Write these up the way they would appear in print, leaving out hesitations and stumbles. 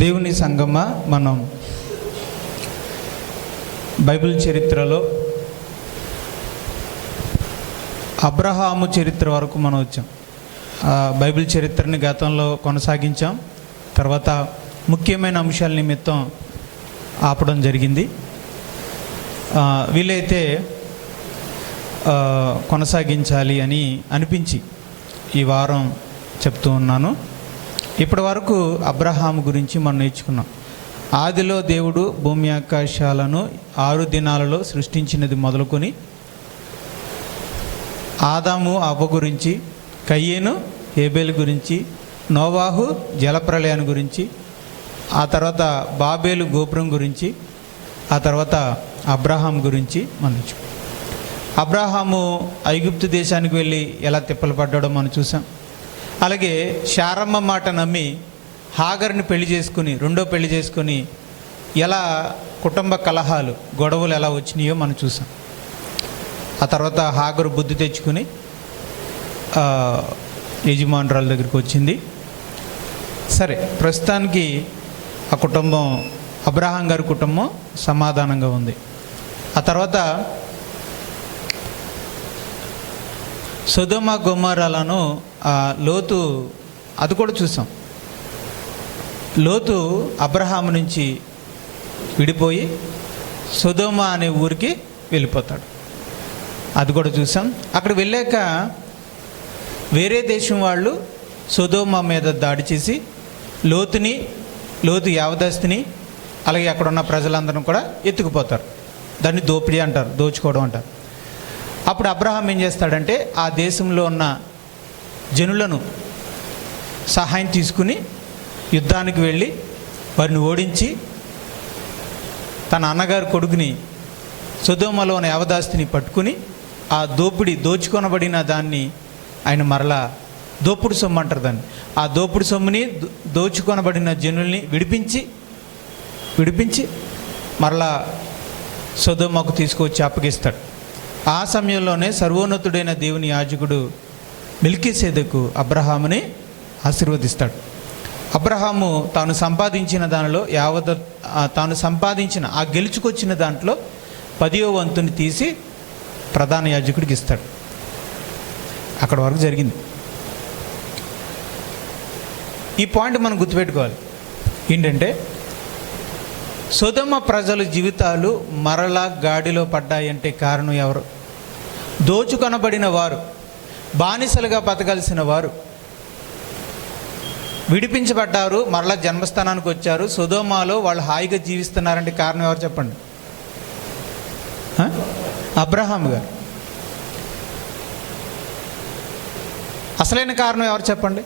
దేవుని సంగమ, మనం బైబిల్ చరిత్రలో అబ్రహాము చరిత్ర వరకు మనం వచ్చాం. బైబిల్ చరిత్రని గతంలో కొనసాగించాం. తర్వాత ముఖ్యమైన అంశాల నిమిత్తం ఆపడం జరిగింది. వీలైతే కొనసాగించాలి అని అనిపించి ఈ వారం చెప్తూ ఉన్నాను. ఇప్పటి వరకు అబ్రహాము గురించి మనం నేర్చుకున్నాం. ఆదిలో దేవుడు భూమి ఆకాశాలను 6 దినాలలో సృష్టించినది మొదలుకొని ఆదాము అవ్వ గురించి, కయ్యేను హేబేలు గురించి, నోవాహు జలప్రళయాన్ని గురించి, ఆ తర్వాత బాబేలు గోపురం గురించి, ఆ తర్వాత అబ్రహాం గురించి మనం నేర్చుకున్నాం. అబ్రహాము ఐగుప్తు దేశానికి వెళ్ళి ఎలా తిప్పలు పడ్డాడో మనం చూసాం. అలాగే శారమ్మ మాట నమ్మి హాగర్ని పెళ్లి చేసుకుని, రెండో పెళ్లి చేసుకుని ఎలా కుటుంబ కలహాలు, గొడవలు ఎలా వచ్చినాయో మనం చూసాం. ఆ తర్వాత హాగరు బుద్ధి తెచ్చుకుని యజమానురాల దగ్గరికి వచ్చింది. సరే, ప్రస్తుతానికి ఆ కుటుంబం, అబ్రహాం గారి కుటుంబం సమాధానంగా ఉంది. ఆ తర్వాత సొదొమ గొమొర్రాలను లోతు, అది కూడా చూసాం. లోతు అబ్రహాము నుంచి విడిపోయి సొదొమ అనే ఊరికి వెళ్ళిపోతాడు. అది కూడా చూసాం. అక్కడ వెళ్ళాక వేరే దేశం వాళ్ళు సొదొమ మీద దాడి చేసి లోతు యావదస్తిని, అలాగే అక్కడ ఉన్న ప్రజలందరూ కూడా ఎత్తుకుపోతారు. దాన్ని దోపిడీ అంటారు, దోచుకోవడం అంటారు. అప్పుడు అబ్రహాం ఏం చేస్తాడంటే ఆ దేశంలో ఉన్న జనులను సహాయం తీసుకుని యుద్ధానికి వెళ్ళి వారిని ఓడించి తన అన్నగారి కొడుకుని సొదొమలోని యావదాస్తిని పట్టుకుని ఆ దోచుకొనబడిన దాన్ని ఆయన మరలా దోపుడు సొమ్ము అంటారు దాన్ని. ఆ దోపుడు సొమ్ముని, దోచుకొనబడిన జనుల్ని విడిపించి మరలా సొదొమకు తీసుకొచ్చి అప్పగిస్తాడు. ఆ సమయంలోనే సర్వోన్నతుడైన దేవుని యాజకుడు మెల్కీసెదెకు అబ్రహాముని ఆశీర్వదిస్తాడు. అబ్రహాము తాను సంపాదించిన దానిలో తాను సంపాదించిన ఆ గెలుచుకొచ్చిన దాంట్లో 10వ వంతుని తీసి ప్రధాన యాజకుడికి ఇస్తాడు. అక్కడ వరకు జరిగింది. ఈ పాయింట్ మనం గుర్తుపెట్టుకోవాలి. ఏంటంటే సొదొమ ప్రజల జీవితాలు మరలా గాడిలో పడ్డాయంటే కారణం ఎవరు? దోచుకొనబడిన వారు, బానిసలుగా బతకాల్సిన వారు విడిపించబడ్డారు, మరలా జన్మస్థానానికి వచ్చారు. సొదొమలో వాళ్ళు హాయిగా జీవిస్తున్నారంటే కారణం ఎవరు చెప్పండి? అబ్రహాం గారు. అసలైన కారణం ఎవరు చెప్పండి?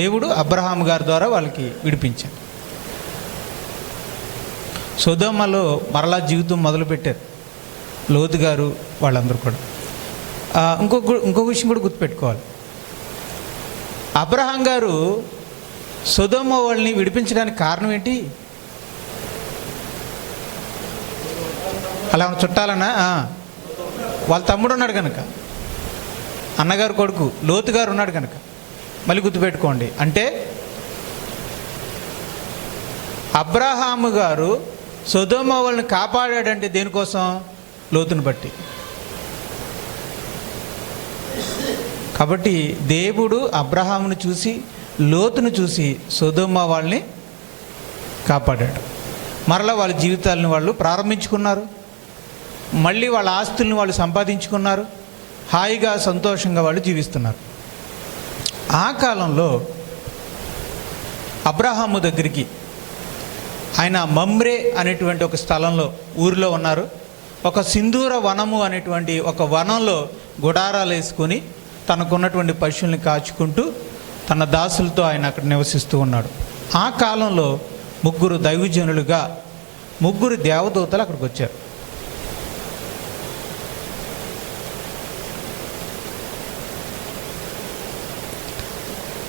దేవుడు అబ్రహాం గారి ద్వారా వాళ్ళకి విడిపించారు. సొదొమలో మరలా జీవితం మొదలుపెట్టారు లోతు గారు, వాళ్ళందరూ కూడా. ఇంకొక విషయం కూడా గుర్తుపెట్టుకోవాలి. అబ్రహాం గారు సొదొమ వాళ్ళని విడిపించడానికి కారణం ఏంటి? అలా చుట్టాలన్నా వాళ్ళ తమ్ముడు ఉన్నాడు కనుక, అన్నగారు కొడుకు లోతు గారు ఉన్నాడు కనుక. మళ్ళీ గుర్తుపెట్టుకోండి. అంటే అబ్రహాము గారు సొదొమ వాళ్ళని కాపాడాడంటే దేనికోసం? లోతుని బట్టి. కాబట్టి దేవుడు అబ్రహామును చూసి, లోతును చూసి సొదొమ వాళ్ళని కాపాడాడు. మరలా వాళ్ళ జీవితాలను వాళ్ళు ప్రారంభించుకున్నారు. మళ్ళీ వాళ్ళ ఆస్తుల్ని వాళ్ళు సంపాదించుకున్నారు. హాయిగా సంతోషంగా వాళ్ళు జీవిస్తున్నారు. ఆ కాలంలో అబ్రహాము దగ్గరికి ఆయన మమ్రే అనేటువంటి ఒక స్థలంలో, ఊరిలో ఉన్నారు. ఒక సింధూర వనము అనేటువంటి ఒక వనంలో గుడారాలు వేసుకొని తనకున్నటువంటి పశువుల్ని కాచుకుంటూ తన దాసులతో ఆయన అక్కడ నివసిస్తూ ఉన్నాడు. ఆ కాలంలో 3 దైవజనులుగా 3 దేవదూతలు అక్కడికి వచ్చారు.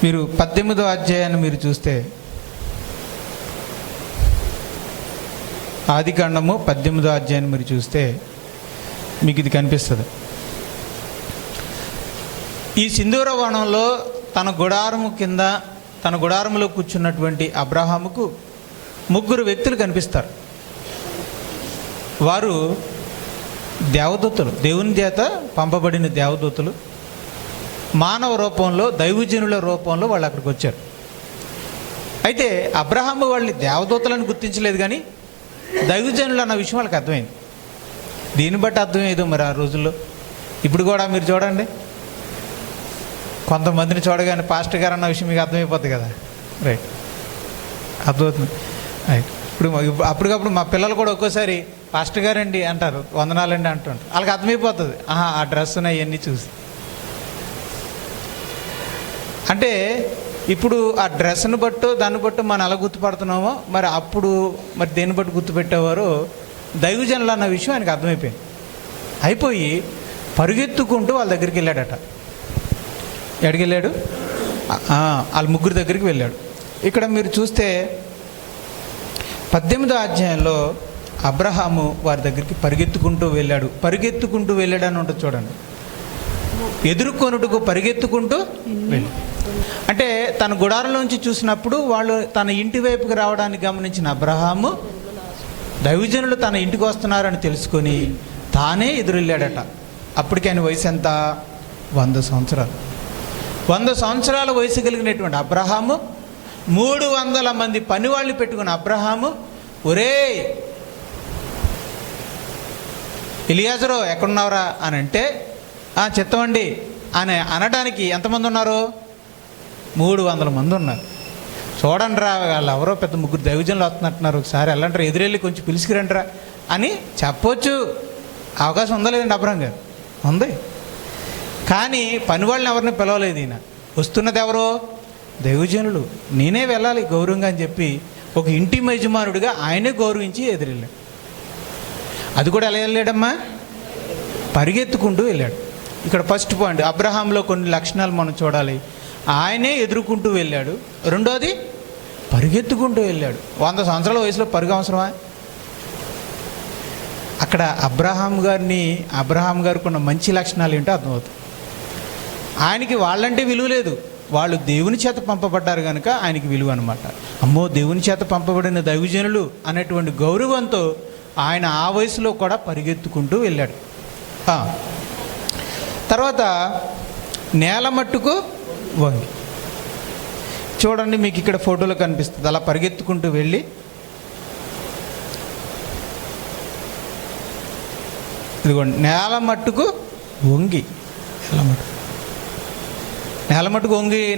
మీరు 18వ అధ్యాయాన్ని మీరు చూస్తే, ఆదికాండము 18వ అధ్యాయాన్ని మీరు చూస్తే మీకు ఇది కనిపిస్తుంది. ఈ సింధూర వనంలో తన గుడారము కింద తన గుడారంలో కూర్చున్నటువంటి అబ్రహాముకు ముగ్గురు వ్యక్తులు కనిపిస్తారు. వారు దేవదూతలు, దేవుని చేత పంపబడిన దేవదూతలు. మానవ రూపంలో, దైవజనుల రూపంలో వాళ్ళు అక్కడికి వచ్చారు. అయితే అబ్రహాము వాళ్ళని దేవదూతలను గుర్తించలేదు, కానీ దైవజనులు అన్న విషయం వాళ్ళకి అర్థమైంది. దీన్ని బట్టి అర్థమయ్యేదో మరి ఆ రోజుల్లో. ఇప్పుడు కూడా మీరు చూడండి, కొంతమందిని చూడగానే పాస్టర్ గారు అన్న విషయం మీకు అర్థమైపోతుంది కదా. రైట్, అర్థమవుతుంది. రైట్. ఇప్పుడు అప్పటికప్పుడు మా పిల్లలు కూడా ఒక్కోసారి పాస్టర్ గారండి అంటారు, వందనాలండి అంటుంటారు. వాళ్ళకి అర్థమైపోతుంది ఆ డ్రెస్ అవన్నీ చూసి. అంటే ఇప్పుడు ఆ డ్రెస్ను బట్టు దాన్ని బట్టు మనం ఎలా గుర్తుపడుతున్నామో, మరి అప్పుడు మరి దేన్ని బట్టి గుర్తుపెట్టేవారో దైవజనులు అన్న విషయం ఆయనకు అర్థమైపోయింది. అయిపోయి పరుగెత్తుకుంటూ వాళ్ళ దగ్గరికి వెళ్ళాడట. ఎక్కడికి వెళ్ళాడు? వాళ్ళ ముగ్గురు దగ్గరికి వెళ్ళాడు. ఇక్కడ మీరు చూస్తే 18వ అధ్యాయంలో అబ్రహాము వారి దగ్గరికి పరిగెత్తుకుంటూ వెళ్ళాడు. పరిగెత్తుకుంటూ వెళ్ళాడు అని ఉంటుంది చూడండి. ఎదుర్కొనుటకు పరిగెత్తుకుంటూ వెళ్ళి, అంటే తన గుడారంలోంచి చూసినప్పుడు వాళ్ళు తన ఇంటి వైపుకి రావడానికి గమనించిన అబ్రహాము దైవజనులు తన ఇంటికి వస్తున్నారని తెలుసుకొని తానే ఎదురెళ్ళాడట. అప్పటికి ఆయన వయసు ఎంత? 100 సంవత్సరాలు. 100 సంవత్సరాల వయసు కలిగినటువంటి అబ్రహాము 300 మంది పనివాళ్ళని పెట్టుకున్న అబ్రహాము, ఒరే ఎలియాజరు ఎక్కడున్నావురా అని అంటే, చిత్తమండి అని అనడానికి ఎంతమంది ఉన్నారు? 300 మంది ఉన్నారు. చూడండి రా, వాళ్ళు ఎవరో పెద్ద ముగ్గురు దైవజనులు వస్తున్నట్టున్నారు, ఒకసారి వెళ్ళంటారా, ఎదురెళ్ళి కొంచెం పిలిచిరండిరా అని చెప్పొచ్చు. అవకాశం ఉందా లేదండి? అబ్రహం గారు ఉంది. కానీ పని వాళ్ళని ఎవరిని పిలవలేదు. ఈయన వస్తున్నది ఎవరో? దైవజనులు. నేనే వెళ్ళాలి గౌరవంగా అని చెప్పి ఒక ఇంటి యజమానుడిగా ఆయనే గౌరవించి ఎదురెళ్ళాడు. అది కూడా ఎలా వెళ్ళాడమ్మా? పరిగెత్తుకుంటూ వెళ్ళాడు. ఇక్కడ ఫస్ట్ పాయింట్, అబ్రహాంలో కొన్ని లక్షణాలు మనం చూడాలి. ఆయనే ఎదుర్కొంటూ వెళ్ళాడు. రెండోది పరిగెత్తుకుంటూ వెళ్ళాడు. 100 సంవత్సరాల వయసులో పరుగు అవసరమా? అక్కడ అబ్రహాం గారికి ఉన్న మంచి లక్షణాలు ఏంటో అర్థమవుతుంది. ఆయనకి వాళ్ళంటే విలువ లేదు, వాళ్ళు దేవుని చేత పంపబడ్డారు కనుక ఆయనకి విలువ అనమాట. అమ్మో, దేవుని చేత పంపబడిన దైవజనులు అనేటువంటి గౌరవంతో ఆయన ఆ వయసులో కూడా పరిగెత్తుకుంటూ వెళ్ళాడు. తర్వాత నేల మట్టుకు వంగి చూడండి, మీకు ఇక్కడ ఫోటోలో కనిపిస్తుంది. అలా పరిగెత్తుకుంటూ వెళ్ళి ఇదిగోండి, నేల మట్టుకు వంగి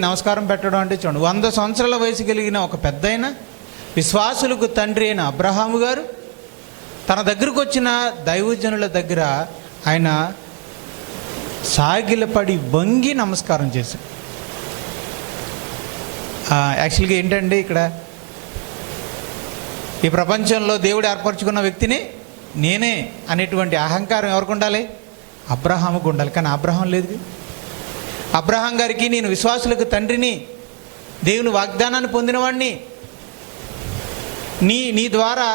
నమస్కారం పెట్టడం అంటే చూడండి, 100 సంవత్సరాల వయసు కలిగిన ఒక పెద్దయిన విశ్వాసులకు తండ్రి అయిన అబ్రహాము గారు తన దగ్గరకు వచ్చిన దైవజనుల దగ్గర ఆయన సాగిలపడి వంగి నమస్కారం చేశాడు. యాక్చువల్గా ఏంటండి, ఇక్కడ ఈ ప్రపంచంలో దేవుడు ఏర్పరచుకున్న వ్యక్తిని నేనే అనేటువంటి అహంకారం ఎవరికి ఉండాలి? అబ్రహాముకు ఉండాలి. కానీ అబ్రహాం లేదు. అబ్రహాం గారికి నేను విశ్వాసులకు తండ్రిని, దేవుని వాగ్దానాన్ని పొందినవాడిని, నీ ద్వారా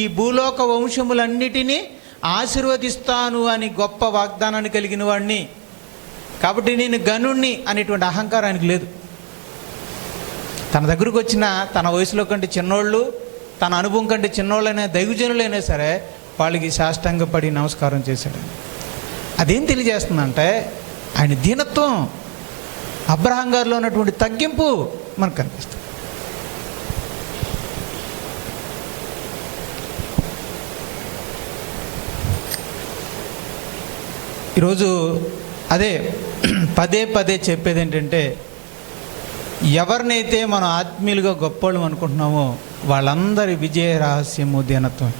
ఈ భూలోక వంశములన్నిటినీ ఆశీర్వదిస్తాను అని గొప్ప వాగ్దానాన్ని కలిగిన వాడిని, కాబట్టి నేను గనుణ్ణి అనేటువంటి అహంకారం ఆయనకు లేదు. తన దగ్గరకు వచ్చిన తన వయసులో కంటే చిన్నోళ్ళు, తన అనుభవం కంటే చిన్నోళ్ళైనా దైవజనులైనా సరే వాళ్ళకి సాష్టాంగపడి నమస్కారం చేశాడు. అదేం తెలియజేస్తుందంటే ఆయన దీనత్వం, అబ్రహాం గారిలో ఉన్నటువంటి తగ్గింపు మనకు కనిపిస్తుంది. ఈరోజు అదే పదే చెప్పేది ఏంటంటే, ఎవరినైతే మనం ఆత్మీయులుగా గొప్పవాళ్ళం అనుకుంటున్నామో వాళ్ళందరి విజయ రహస్యము దీనత్వం.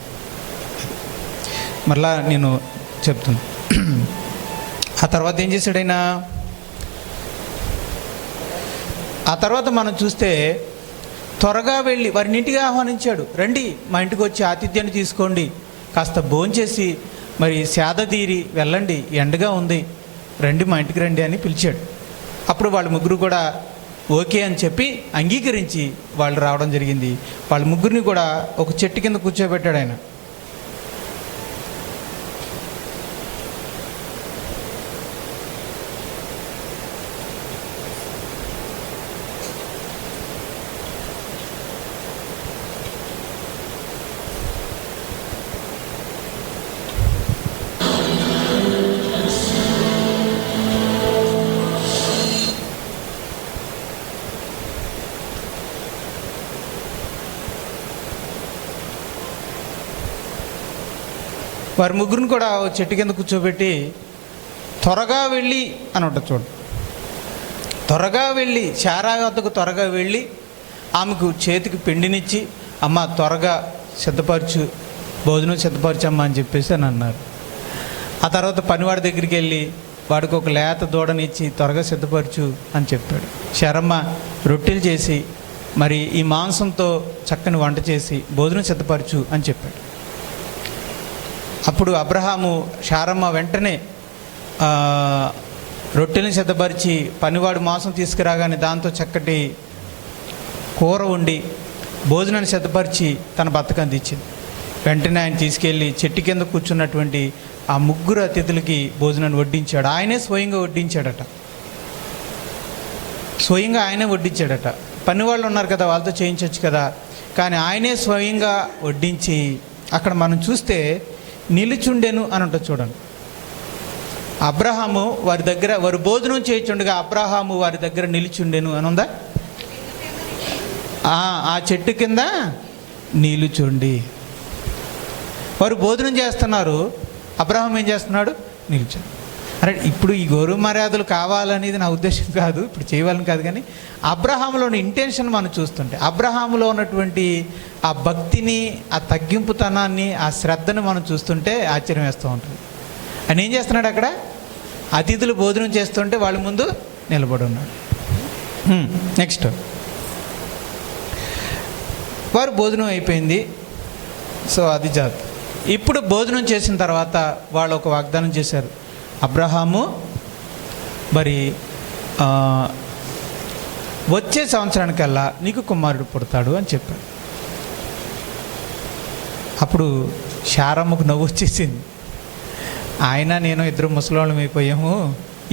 మరలా నేను చెప్తున్నా. ఆ తర్వాత ఏం చేశాడు ఆయన? ఆ తర్వాత మనం చూస్తే త్వరగా వెళ్ళి వారిని ఇంటికి ఆహ్వానించాడు. రండి, మా ఇంటికి వచ్చి ఆతిథ్యాన్ని తీసుకోండి, కాస్త భోంచేసి మరి సేద తీరి వెళ్ళండి, ఎండగా ఉంది, రండి మా ఇంటికి రండి అని పిలిచాడు. అప్పుడు వాళ్ళ ముగ్గురు కూడా ఓకే అని చెప్పి అంగీకరించి వాళ్ళు రావడం జరిగింది. వాళ్ళ ముగ్గురిని కూడా ఒక చెట్టు కింద కూర్చోబెట్టాడు ఆయన. వారి ముగ్గురిని కూడా చెట్టు కింద కూర్చోబెట్టి త్వరగా వెళ్ళి అని ఉంటుంది చూడండి. త్వరగా వెళ్ళి శారా వద్దకు త్వరగా వెళ్ళి ఆమెకు చేతికి పిండినిచ్చి, అమ్మ త్వరగా సిద్ధపరచు, భోజనం సిద్ధపరచమ్మా అని చెప్పేసి అని అన్నారు. ఆ తర్వాత పనివాడి దగ్గరికి వెళ్ళి వాడికి ఒక లేత దూడనిచ్చి త్వరగా సిద్ధపరచు అని చెప్పాడు. శారమ్మ రొట్టెలు చేసి మరి ఈ మాంసంతో చక్కని వంట చేసి భోజనం సిద్ధపరచు అని చెప్పాడు. అప్పుడు అబ్రహాము శారమ్మ వెంటనే రొట్టెలను సిద్ధపరిచి పనివాడు మాంసం తీసుకురాగానే దాంతో చక్కటి కూర వండి భోజనాన్ని సిద్ధపరిచి తన భర్తకు అందించింది. వెంటనే ఆయన తీసుకెళ్ళి చెట్టు కింద కూర్చున్నటువంటి ఆ ముగ్గురు అతిథులకి భోజనాన్ని వడ్డించాడు. ఆయనే స్వయంగా వడ్డించాడట. స్వయంగా ఆయనే వడ్డించాడట. పనివాళ్ళు ఉన్నారు కదా, వాళ్ళతో చేయించవచ్చు కదా, కానీ ఆయనే స్వయంగా వడ్డించి అక్కడ మనం చూస్తే నిలుచుండెను అని ఉంటుంది చూడండి. అబ్రహాము వారి దగ్గర వారు భోజనం చేయించుండగా అబ్రహాము వారి దగ్గర నిలుచుండెను అని ఉందా? ఆ చెట్టు కింద నిలుచుండి వారు భోజనం చేస్తున్నారు. అబ్రహాం ఏం చేస్తున్నాడు? నిలుచుండి. అరే ఇప్పుడు ఈ గౌరవ మర్యాదలు కావాలనేది నా ఉద్దేశం కాదు, ఇప్పుడు చేయవాలని కాదు, కానీ అబ్రహాములోని ఇంటెన్షన్ మనం చూస్తుంటే, అబ్రహాములో ఉన్నటువంటి ఆ భక్తిని, ఆ తగ్గింపుతనాన్ని, ఆ శ్రద్ధను మనం చూస్తుంటే ఆశ్చర్యం వేస్తూ ఉంటుంది. ఆయన ఏం చేస్తున్నాడు? అక్కడ అతిథులు భోజనం చేస్తుంటే వాళ్ళ ముందు నిలబడి ఉన్నాడు. నెక్స్ట్ వారు భోజనం అయిపోయింది. సో అది జాత్. ఇప్పుడు భోజనం చేసిన తర్వాత వాళ్ళు ఒక వాగ్దానం చేశారు. అబ్రహాము మరి వచ్చే సంవత్సరానికల్లా నీకు కుమారుడు పుడతాడు అని చెప్పాడు. అప్పుడు శారమ్మకు నవ్వు వచ్చేసింది. ఆయన నేను ఇద్దరు ముసలోళ్ళం అయిపోయాము,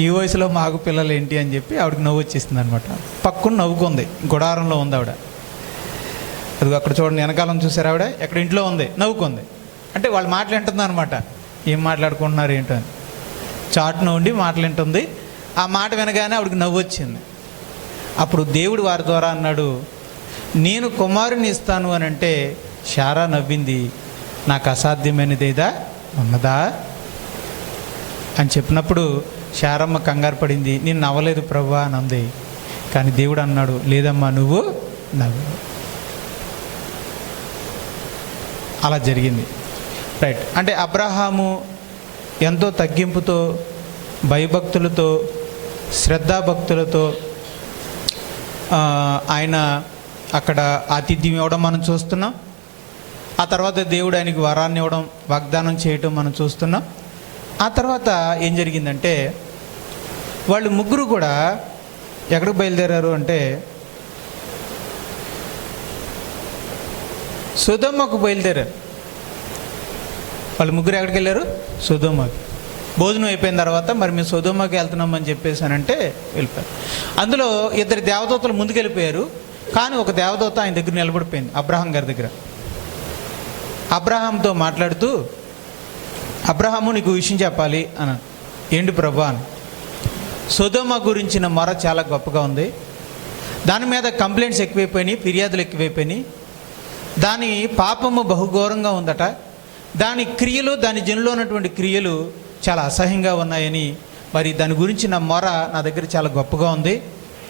ఈ వయసులో మాకు పిల్లలు ఏంటి అని చెప్పి ఆవిడకి నవ్వు వచ్చేసింది అనమాట. పక్కన నవ్వుకుంది. గుడారంలో ఉంది ఆవిడ. అది అక్కడ చూడండి, వెనకాలం చూసారు ఆవిడ, ఎక్కడ ఇంట్లో ఉంది, నవ్వుకుంది. అంటే వాళ్ళు మాట్లాడుతుంది అనమాట. ఏం మాట్లాడుకుంటున్నారు ఏంటో అని చాటున ఉండి మాట్లాడుతుంది. ఆ మాట వినగానే ఆవిడకి నవ్వు వచ్చింది. అప్పుడు దేవుడు వారి ద్వారా అన్నాడు, నేను కుమారుని ఇస్తాను అని అంటే శారా నవ్వింది. నాకు అసాధ్యమైనదేదా ఉన్నదా అని చెప్పినప్పుడు శారమ్మ కంగారు పడింది. నేను నవ్వలేదు ప్రభువా అని అంది. కానీ దేవుడు అన్నాడు, లేదమ్మా నువ్వు నవ్వు. అలా జరిగింది. రైట్. అంటే అబ్రహాము ఎంతో తగ్గింపుతో, భయభక్తులతో, శ్రద్ధాభక్తులతో ఆయన అక్కడ ఆతిథ్యం ఇవ్వడం మనం చూస్తున్నాం. ఆ తర్వాత దేవుడు ఆయనకి వరాన్ని ఇవ్వడం, వాగ్దానం చేయటం మనం చూస్తున్నాం. ఆ తర్వాత ఏం జరిగిందంటే వాళ్ళు ముగ్గురు కూడా ఎక్కడికి బయలుదేరారు అంటే సొదొమకు బయలుదేరారు. వాళ్ళు ముగ్గురు ఎక్కడికి వెళ్ళారు? సొదొమకి. భోజనం అయిపోయిన తర్వాత మరి మేము సొదొమకి వెళ్తున్నామని చెప్పేసానంటే వెళ్ళిపోయారు. అందులో ఇద్దరు దేవదూతలు ముందుకు వెళ్ళిపోయారు. కానీ ఒక దేవదూత ఆయన దగ్గర నిలబడిపోయింది, అబ్రహాం గారి దగ్గర. అబ్రహాంతో మాట్లాడుతూ, అబ్రహాము నీకు విషయం చెప్పాలి అని. ఏంటి ప్రభా అని. సొదొమ గురించిన మొర చాలా గొప్పగా ఉంది. దాని మీద కంప్లైంట్స్ ఎక్కువైపోయినాయి, ఫిర్యాదులు ఎక్కువైపోయినాయి. దాని పాపము బహుఘోరంగా ఉందట. దాని క్రియలు, దాని జనులో ఉన్నటువంటి క్రియలు చాలా అసహ్యంగా ఉన్నాయని, మరి దాని గురించి నా మొర నా దగ్గర చాలా గొప్పగా ఉంది,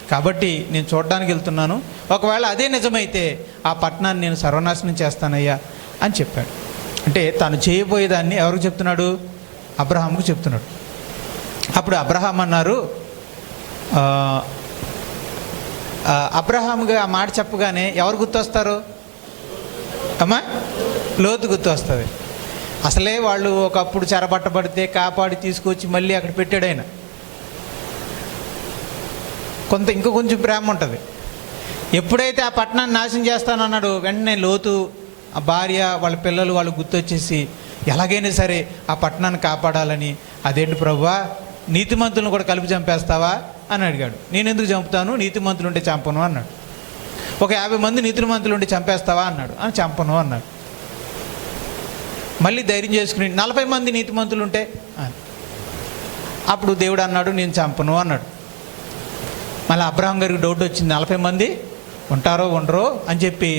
కాబట్టి నేను చూడడానికి వెళ్తున్నాను. ఒకవేళ అదే నిజమైతే ఆ పట్టణాన్ని నేను సర్వనాశనం చేస్తానయ్యా అని చెప్పాడు. అంటే తాను చేయబోయేదాన్ని ఎవరికి చెప్తున్నాడు? అబ్రహాముకు చెప్తున్నాడు. అప్పుడు అబ్రహాం అన్నారు, అబ్రహాముగా ఆ మాట చెప్పగానే ఎవరు గుర్తొస్తారు అమ్మా? లోతు గుర్తు వస్తుంది. అసలే వాళ్ళు ఒకప్పుడు చెరబట్టబడితే కాపాడి తీసుకొచ్చి మళ్ళీ అక్కడ పెట్టాడు ఆయన. ఇంకా కొంచెం ప్రేమ ఉంటుంది. ఎప్పుడైతే ఆ పట్టణాన్ని నాశనం చేస్తానన్నాడు, వెంటనే లోతు, ఆ భార్య, వాళ్ళ పిల్లలు వాళ్ళు గుర్తొచ్చేసి ఎలాగైనా సరే ఆ పట్టణాన్ని కాపాడాలని, అదేంటి ప్రభువా నీతిమంతులను కూడా కలిపి చంపేస్తావా అని అడిగాడు. నేను ఎందుకు చంపుతాను, నీతిమంతులు ఉంటే చంపను అన్నాడు. ఒక 50 మంది నీతిమంతులు ఉంటే చంపేస్తావా అన్నాడు. అని చంపను అన్నాడు. మళ్ళీ ధైర్యం చేసుకుని 40 మంది నీతిమంతులు ఉంటే అని. అప్పుడు దేవుడు అన్నాడు, నేను చంపను అన్నాడు. మళ్ళీ అబ్రహాం గారికి డౌట్ వచ్చింది, 40 మంది ఉంటారో ఉండరో అని చెప్పి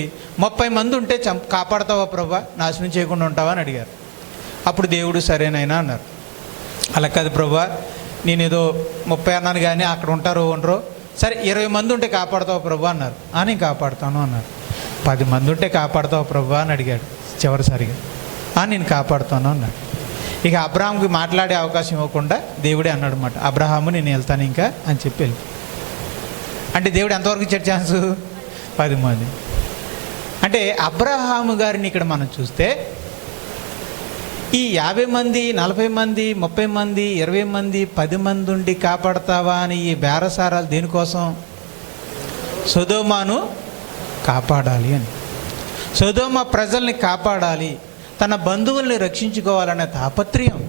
30 మంది ఉంటే కాపాడతావా ప్రభా, నాశనం చేయకుండా ఉంటావా అని అడిగారు. అప్పుడు దేవుడు సరేనైనా అన్నారు. అలా కాదు ప్రభువా, నేనేదో 30 అన్నాను కానీ అక్కడ ఉంటారో ఉండరో, సరే 20 మంది ఉంటే కాపాడుతావు ప్రభు అన్నారు. నేను కాపాడుతాను అన్నారు. 10 మంది ఉంటే కాపాడుతావు ప్రభు అని అడిగాడు చివరిసారిగా. నేను కాపాడుతాను అన్నాడు. ఇక అబ్రహాంకి మాట్లాడే అవకాశం ఇవ్వకుండా దేవుడే అన్నాడు అన్నమాట, అబ్రహాము నేను వెళ్తాను ఇంకా అని చెప్పి వెళ్ళి. అంటే దేవుడు ఎంతవరకు ఇచ్చాడు ఛాన్సు? 10 మంది. అంటే అబ్రహాము గారిని ఇక్కడ మనం చూస్తే ఈ 50 మంది, 40 మంది, 30 మంది, 20 మంది, 10 మంది ఉండి కాపాడతావా అని ఈ బేరసారాలు దేనికోసం? సొదొమను కాపాడాలి అని, సొదొమ ప్రజల్ని కాపాడాలి, తన బంధువుల్ని రక్షించుకోవాలనే తాపత్రయం.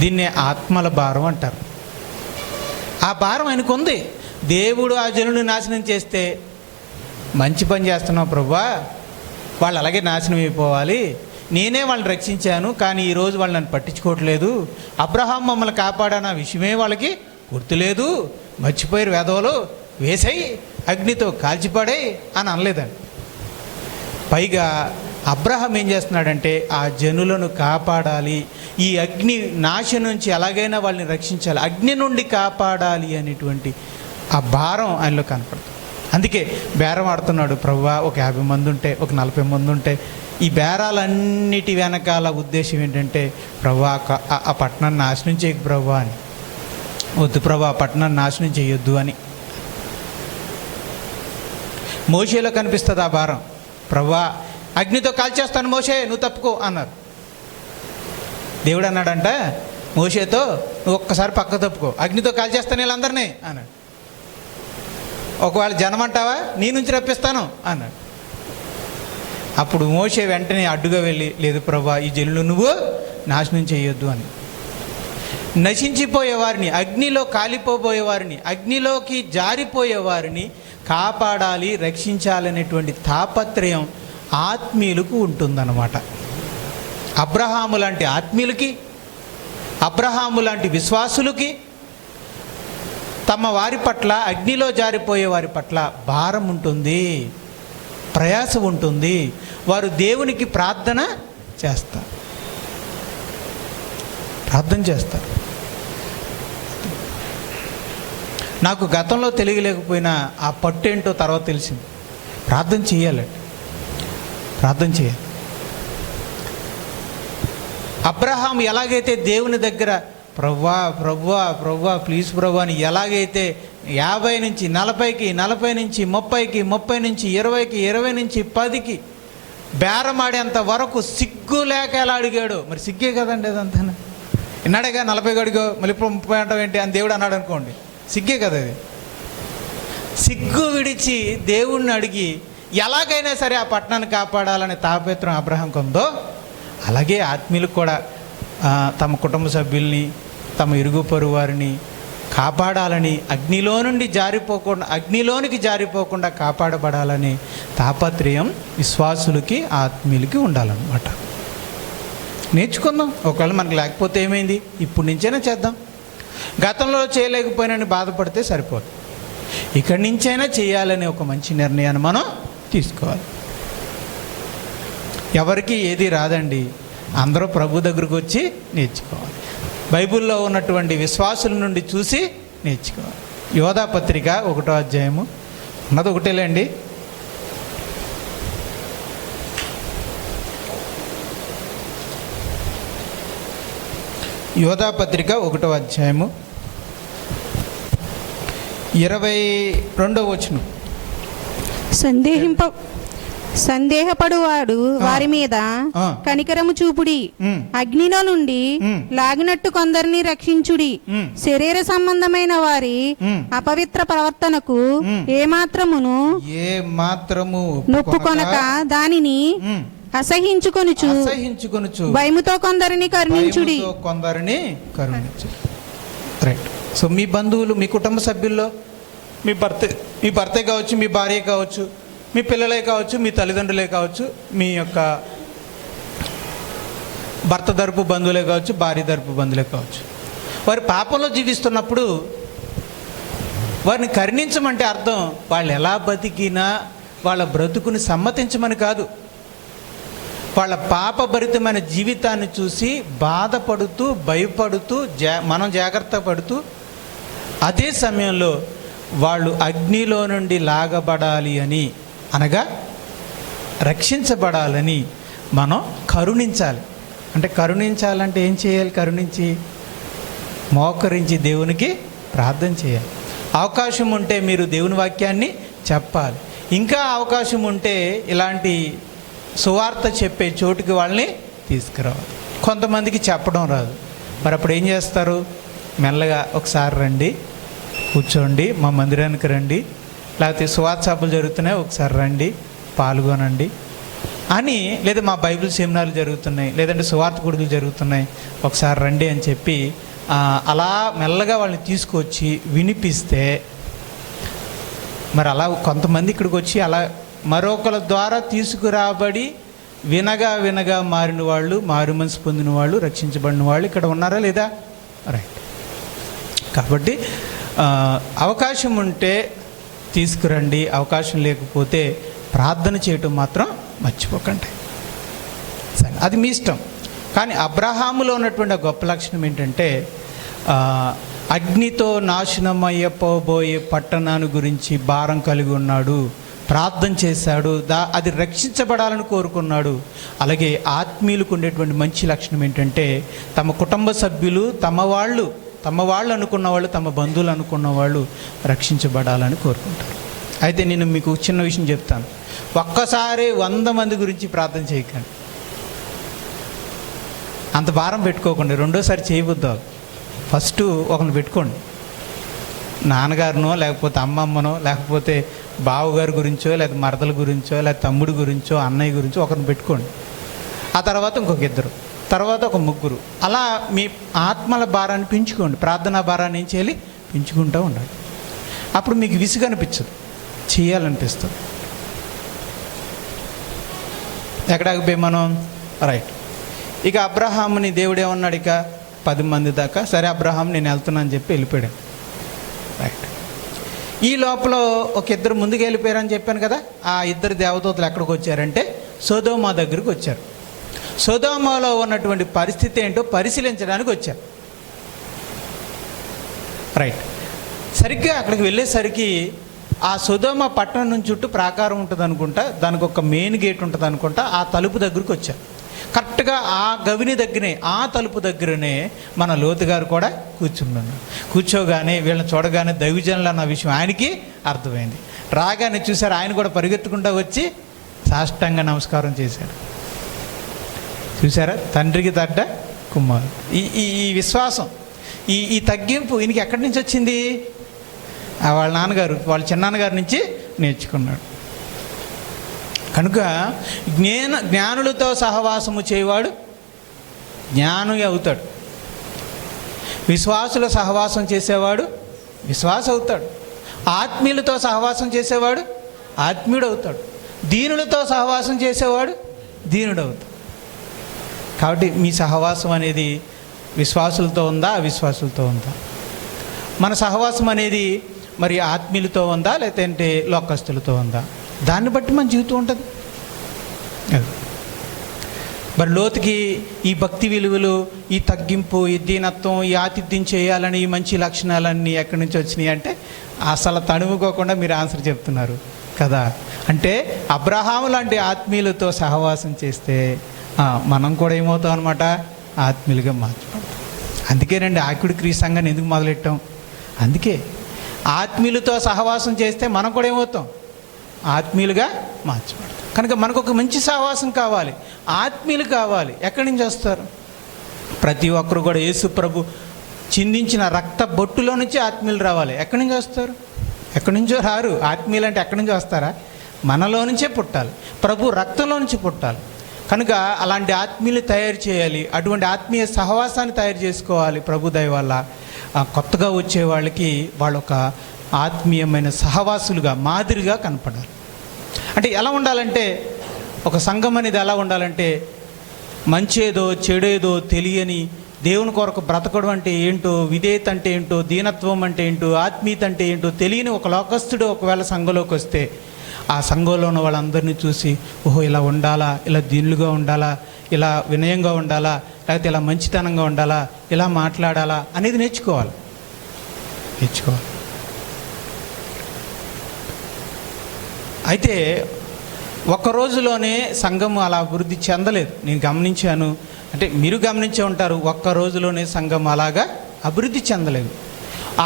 దీన్నే ఆత్మల భారం అంటారు. ఆ భారం ఆయనకు ఉంది. దేవుడు ఆ జనుని నాశనం చేస్తే, మంచి పని చేస్తున్నావు ప్రభువా, వాళ్ళు అలాగే నాశనం అయిపోవాలి, నేనే వాళ్ళని రక్షించాను కానీ ఈరోజు వాళ్ళు నన్ను పట్టించుకోవట్లేదు, అబ్రహాం మమ్మల్ని కాపాడన్న విషయమే వాళ్ళకి గుర్తులేదు, మర్చిపోయారు వేదవలు, వేసాయి అగ్నితో కాల్చిపడే అని అనలేదండి. పైగా అబ్రహాం ఏం చేస్తున్నాడంటే ఆ జనులను కాపాడాలి, ఈ అగ్ని నాశనం నుంచి ఎలాగైనా వాళ్ళని రక్షించాలి, అగ్ని నుండి కాపాడాలి అనేటువంటి ఆ భారం ఆయనలో కనపడుతుంది. అందుకే బేరం ఆడుతున్నాడు, ప్రభువా ఒక 50 మంది ఉంటే, ఒక 40 మంది ఉంటే. ఈ బేరాలన్నిటి వెనకాల ఉద్దేశం ఏంటంటే, ప్రభువా ఆ పట్టణాన్ని నాశనం చేయకు ప్రభువా అని, వద్దు ప్రభువా ఆ పట్టణాన్ని నాశనం చేయొద్దు అని. మోషేలో కనిపిస్తుంది ఆ భారం. ప్రభువా అగ్నితో కాల్చేస్తాను మోషే, నువ్వు తప్పుకో అన్నారు. దేవుడు అన్నాడంట మోషేతో, నువ్వు ఒక్కసారి పక్క తప్పుకో, అగ్నితో కాల్చేస్తాను వీళ్ళందరినీ అన్నాడు. ఒకవేళ జనం అంటావా, నీ నుంచి రప్పిస్తాను అన్నాడు. అప్పుడు మోషే వెంటనే అడ్డుగా వెళ్ళి, లేదు ప్రభువా ఈ జనులు నువ్వు నాశనం చేయొద్దు అని. నశించిపోయేవారిని, అగ్నిలో కాలిపోబోయేవారిని, అగ్నిలోకి జారిపోయేవారిని కాపాడాలి, రక్షించాలనేటువంటి తాపత్రయం ఆత్మీయులకు ఉంటుందన్నమాట. అబ్రహాము లాంటి ఆత్మీయులకి, అబ్రహాము లాంటి విశ్వాసులకి తమ వారి పట్ల, అగ్నిలో జారిపోయే వారి పట్ల భారం ఉంటుంది, ప్రయాస ఉంటుంది. వారు దేవునికి ప్రార్థన చేస్తారు. నాకు గతంలో తెలియలేకపోయినా ఆ పట్టు ఏంటో తర్వాత తెలిసింది. ప్రార్థన చేయాలి. అబ్రహాం ఎలాగైతే దేవుని దగ్గర ప్రభువా ప్లీజ్ ప్రభువా అని ఎలాగైతే 50 నుంచి 40కి, 40 నుంచి 30కి, 30 నుంచి 20కి, 20 నుంచి 10కి బేరమాడేంత వరకు సిగ్గు లేక ఎలా అడిగాడు. మరి సిగ్గే కదండి అదంతా. విన్నాడేగా 40 అడిగో మళ్ళీ 30 అంటావు ఏంటి అని దేవుడు అన్నాడు అనుకోండి, సిగ్గే కదా అది. సిగ్గు విడిచి దేవుణ్ణి అడిగి ఎలాగైనా సరే ఆ పట్టణాన్ని కాపాడాలనే తాపత్రం అబ్రహాంకు ఉందో, అలాగే ఆత్మీయులకు కూడా తమ కుటుంబ సభ్యుల్ని, తమ ఇరుగు పొరుగు వారిని కాపాడాలని, అగ్నిలోనికి జారిపోకుండా కాపాడబడాలని తాపత్రయం విశ్వాసులకి, ఆత్మీయులకి ఉండాలన్నమాట. నేర్చుకుందాం. ఒకవేళ మనకు లేకపోతే ఏమైంది, ఇప్పుడు నుంచైనా చేద్దాం. గతంలో చేయలేకపోయినని బాధపడితే సరిపోదు, ఇక్కడి నుంచైనా చేయాలనే ఒక మంచి నిర్ణయాన్ని మనం తీసుకోవాలి. ఎవరికి ఏది రాదండి, అందరూ ప్రభు దగ్గరకు వచ్చి నేర్చుకోవాలి. బైబిల్లో ఉన్నటువంటి విశ్వాసుల నుండి చూసి నేర్చుకోవాలి. యోధా పత్రిక 1వ అధ్యాయము ఉన్నది ఒకటేలేండి. యోధా పత్రిక 1వ అధ్యాయము 22వ వచనం. సందేహపడువాడు వారి మీద కనికరము చూపుడి, అగ్నిలో నుండి లాగినట్టు కొందరిని రక్షించుడి, శరీర సంబంధమైన వారి అపవిత్ర ప్రవర్తనకు ఏమాత్రము నొప్పుకొనక దానిని అసహించుకొనుచు భయముతో కొందరిని కరుణించుడి. రైట్. సో మీ బంధువులు, మీ కుటుంబ సభ్యుల్లో మీ భర్తే కావచ్చు, మీ భార్య కావచ్చు, మీ పిల్లలే కావచ్చు, మీ తల్లిదండ్రులే కావచ్చు, మీ యొక్క భర్త తరపు బంధువులే కావచ్చు, భార్య తరపు బంధువులే కావచ్చు, వారి పాపంలో జీవిస్తున్నప్పుడు వారిని కరుణించమంటే అర్థం వాళ్ళు ఎలా బతికినా వాళ్ళ బ్రతుకుని సమ్మతించమని కాదు. వాళ్ళ పాపభరితమైన జీవితాన్ని చూసి బాధపడుతూ భయపడుతూ మనం జాగ్రత్త పడుతూ అదే సమయంలో వాళ్ళు అగ్నిలో నుండి లాగబడాలి అని, అనగా రక్షించబడాలని మనం కరుణించాలి. అంటే కరుణించాలంటే ఏం చేయాలి? కరుణించి మోకరించి దేవునికి ప్రార్థన చేయాలి. అవకాశం ఉంటే మీరు దేవుని వాక్యాన్ని చెప్పాలి. ఇంకా అవకాశం ఉంటే ఇలాంటి సువార్త చెప్పే చోటుకి వాళ్ళని తీసుకురావాలి. కొంతమందికి చెప్పడం రాదు, మరి అప్పుడు ఏం చేస్తారు? మెల్లగా ఒకసారి రండి, కూర్చోండి, మా మందిరానికి రండి, లేకపోతే సువార్త సభలు జరుగుతున్నాయి ఒకసారి రండి పాల్గొనండి అని, లేదా మా బైబిల్ సెమినార్లు జరుగుతున్నాయి, లేదంటే సువార్త గుడులు జరుగుతున్నాయి ఒకసారి రండి అని చెప్పి అలా మెల్లగా వాళ్ళని తీసుకొచ్చి వినిపిస్తే, మరి అలా కొంతమంది ఇక్కడికి వచ్చి అలా మరొకరి ద్వారా తీసుకురాబడి వినగా మారిన వాళ్ళు, మారు మనసు పొందిన వాళ్ళు, రక్షించబడిన వాళ్ళు ఇక్కడ ఉన్నారా లేదా? రైట్. కాబట్టి అవకాశం ఉంటే తీసుకురండి, అవకాశం లేకపోతే ప్రార్థన చేయటం మాత్రం మర్చిపోకండి. సరే, అది మీ ఇష్టం. కానీ అబ్రహాములో ఉన్నటువంటి గొప్ప లక్షణం ఏంటంటే అగ్నితో నాశనమయ్యపోబోయే పట్టణాన్ని గురించి భారం కలిగి ఉన్నాడు, ప్రార్థన చేశాడు, అది రక్షించబడాలని కోరుకున్నాడు. అలాగే ఆత్మీయులకు ఉండేటువంటి మంచి లక్షణం ఏంటంటే తమ కుటుంబ సభ్యులు, తమ వాళ్ళు అనుకున్న వాళ్ళు, తమ బంధువులు అనుకున్న వాళ్ళు రక్షించబడాలని కోరుకుంటారు. అయితే నేను మీకు చిన్న విషయం చెప్తాను. ఒక్కసారి 100 మంది గురించి ప్రార్థన చేయకండి, అంత భారం పెట్టుకోకండి. రెండోసారి చేయవద్దు. ఫస్ట్ ఒకరిని పెట్టుకోండి, నాన్నగారినో లేకపోతే అమ్మమ్మనో లేకపోతే బావగారి గురించో లేకపోతే మరదల గురించో లేకపోతే తమ్ముడి గురించో అన్నయ్య గురించో ఒకరిని పెట్టుకోండి. ఆ తర్వాత ఇంకొక 2, తర్వాత ఒక 3. అలా మీ ఆత్మల భారాన్ని పెంచుకోండి. ప్రార్థనా భారాన్ని ఏం చేయాలి? పెంచుకుంటూ ఉండాలి. అప్పుడు మీకు విసుగు అనిపించదు, చేయాలనిపిస్తుంది. ఎక్కడికి మనం రైట్. ఇక అబ్రహాముని దేవుడు ఏమన్నాడు? ఇక 10 మంది దాకా. సరే అబ్రహాం నేను వెళ్తున్నాను చెప్పి వెళ్ళిపోయాడు. రైట్. ఈ లోపల ఒక 2 ముందుకు వెళ్ళిపోయారని చెప్పాను కదా. ఆ 2 దేవదూతలు ఎక్కడికి వచ్చారంటే సొదొమ దగ్గరికి వచ్చారు. సొదొమలో ఉన్నటువంటి పరిస్థితి ఏంటో పరిశీలించడానికి వచ్చారు. రైట్. సరిగ్గా అక్కడికి వెళ్ళేసరికి ఆ సొదొమ పట్టణం నుంచి చుట్టూ ప్రాకారం ఉంటుంది అనుకుంటా, దానికి ఒక మెయిన్ గేట్ ఉంటుంది అనుకుంటా. ఆ తలుపు దగ్గరికి వచ్చారు. కరెక్ట్గా ఆ గవిని దగ్గరనే, ఆ తలుపు దగ్గరనే మన లోతు గారు కూడా కూర్చున్నాడు. కూర్చోగానే వీళ్ళని చూడగానే దైవజనులు అన్న విషయం ఆయనకి అర్థమైంది. రాగానే చూశారు, ఆయన కూడా పరిగెత్తుకుంటూ వచ్చి సాష్టాంగ నమస్కారం చేశాడు. చూసారా? తండ్రికి తడ్డ కుమారుడు. ఈ విశ్వాసం, ఈ తగ్గింపు ఈయనకి ఎక్కడి నుంచి వచ్చింది? వాళ్ళ నాన్నగారు, వాళ్ళ చిన్నాన్నగారి నుంచి నేర్చుకున్నాడు. కనుక జ్ఞానులతో సహవాసము చేయవాడు జ్ఞాని అవుతాడు. విశ్వాసుల సహవాసం చేసేవాడు విశ్వాస అవుతాడు. ఆత్మీయులతో సహవాసం చేసేవాడు ఆత్మీయుడు అవుతాడు. దీనులతో సహవాసం చేసేవాడు దీనుడు అవుతాడు. కాబట్టి మీ సహవాసం అనేది విశ్వాసులతో ఉందా, అవిశ్వాసులతో ఉందా? మన సహవాసం అనేది మరి ఆత్మీయులతో ఉందా, లేదంటే లోకస్తులతో ఉందా? దాన్ని బట్టి మన జీవితం ఉంటుంది. మరి లోతుకి ఈ భక్తి విలువలు, ఈ తగ్గింపు, ఈ దీనత్వం, ఈ ఆతిథ్యం చేయాలని ఈ మంచి లక్షణాలన్నీ ఎక్కడి నుంచి వచ్చినాయి అంటే అసలు తడుముకోకుండా మీరు ఆన్సర్ చెప్తున్నారు కదా. అంటే అబ్రహాము లాంటి ఆత్మీయులతో సహవాసం చేస్తే మనం కూడా ఏమవుతాం అనమాట? ఆత్మీయులుగా మార్చుకుంటాం. అందుకేనండి ఆకుడి క్రీస్తు సంఘాన్ని ఎందుకు మొదలెట్టాం? అందుకే ఆత్మీయులతో సహవాసం చేస్తే మనం కూడా ఏమవుతాం? ఆత్మీయులుగా మార్చబడతాం. కనుక మనకు ఒక మంచి సహవాసం కావాలి, ఆత్మీయులు కావాలి. ఎక్కడి నుంచి వస్తారు? ప్రతి ఒక్కరు కూడా యేసు ప్రభు చిందించిన రక్త బొట్టులో నుంచి ఆత్మీయులు రావాలి. ఎక్కడి నుంచి వస్తారు? ఎక్కడి నుంచో రారు. ఆత్మీయులు అంటే ఎక్కడి నుంచి వస్తారా? మనలో నుంచే పుట్టాలి, ప్రభు రక్తంలో నుంచి పుట్టాలి. కనుక అలాంటి ఆత్మీయులు తయారు చేయాలి. అటువంటి ఆత్మీయ సహవాసాన్ని తయారు చేసుకోవాలి. ప్రభు దయ వల్ల కొత్తగా వచ్చే వాళ్ళకి వాళ్ళు ఒక ఆత్మీయమైన సహవాసులుగా, మాదిరిగా కనపడాలి. అంటే ఎలా ఉండాలంటే, ఒక సంఘం అనేది ఎలా ఉండాలంటే మంచేదో చెడేదో తెలియని దేవుని కొరకు బ్రతకడం అంటే ఏంటో, విధేయత అంటే ఏంటో, దీనత్వం అంటే ఏంటో, ఆత్మీయత అంటే ఏంటో తెలియని ఒక లోకస్తుడు ఒకవేళ సంఘంలోకి వస్తే ఆ సంఘంలో ఉన్న వాళ్ళందరినీ చూసి ఓహో ఇలా ఉండాలా, ఇలా దీనులుగా ఉండాలా, ఇలా వినయంగా ఉండాలా, లేకపోతే ఇలా మంచితనంగా ఉండాలా, ఇలా మాట్లాడాలా అనేది నేర్చుకోవాలి. అయితే ఒక్క రోజులోనే సంఘం అలా అభివృద్ధి చెందలేదు. నేను గమనించాను, అంటే మీరు గమనించే ఉంటారు. ఒక్క రోజులోనే సంఘం అలాగా అభివృద్ధి చెందలేదు.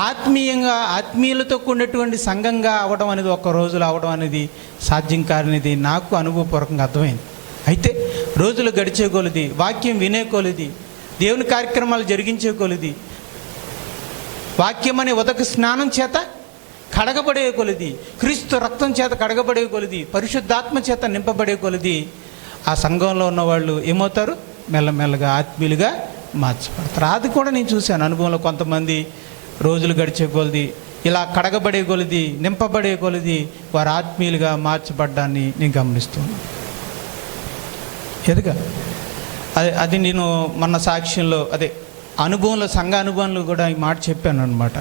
ఆత్మీయంగా ఆత్మీయులతో కూడినటువంటి సంఘంగా అవ్వడం అనేది ఒక్క రోజులో అవ్వడం అనేది సాధ్యం కానిది నాకు అనుభవపూర్వకంగా అర్థమైంది. అయితే రోజులు గడిచే కొలది, వాక్యం వినే కొలది, దేవుని కార్యక్రమాలు జరిగించే కొలది, వాక్యం అనే ఉదక స్నానం చేత కడగబడే కొలది, క్రీస్తు రక్తం చేత కడగబడే కొలది, పరిశుద్ధాత్మ చేత నింపబడే కొలది ఆ సంఘంలో ఉన్న వాళ్ళు ఏమవుతారు? మెల్లమెల్లగా ఆత్మీయులుగా మార్చబడతారు. అది కూడా నేను చూశాను అనుభవంలో. కొంతమంది రోజులు గడిచే కొలది, ఇలా కడగబడే కొలది, నింపబడే కొలది వారు ఆత్మీయులుగా మార్చబడ్డాన్ని నేను గమనిస్తున్నాను. ఎదుగా అది నేను మన సాక్ష్యంలో అదే అనుభవంలో, సంఘ అనుభవంలో కూడా ఈ మాట చెప్పాను అనమాట.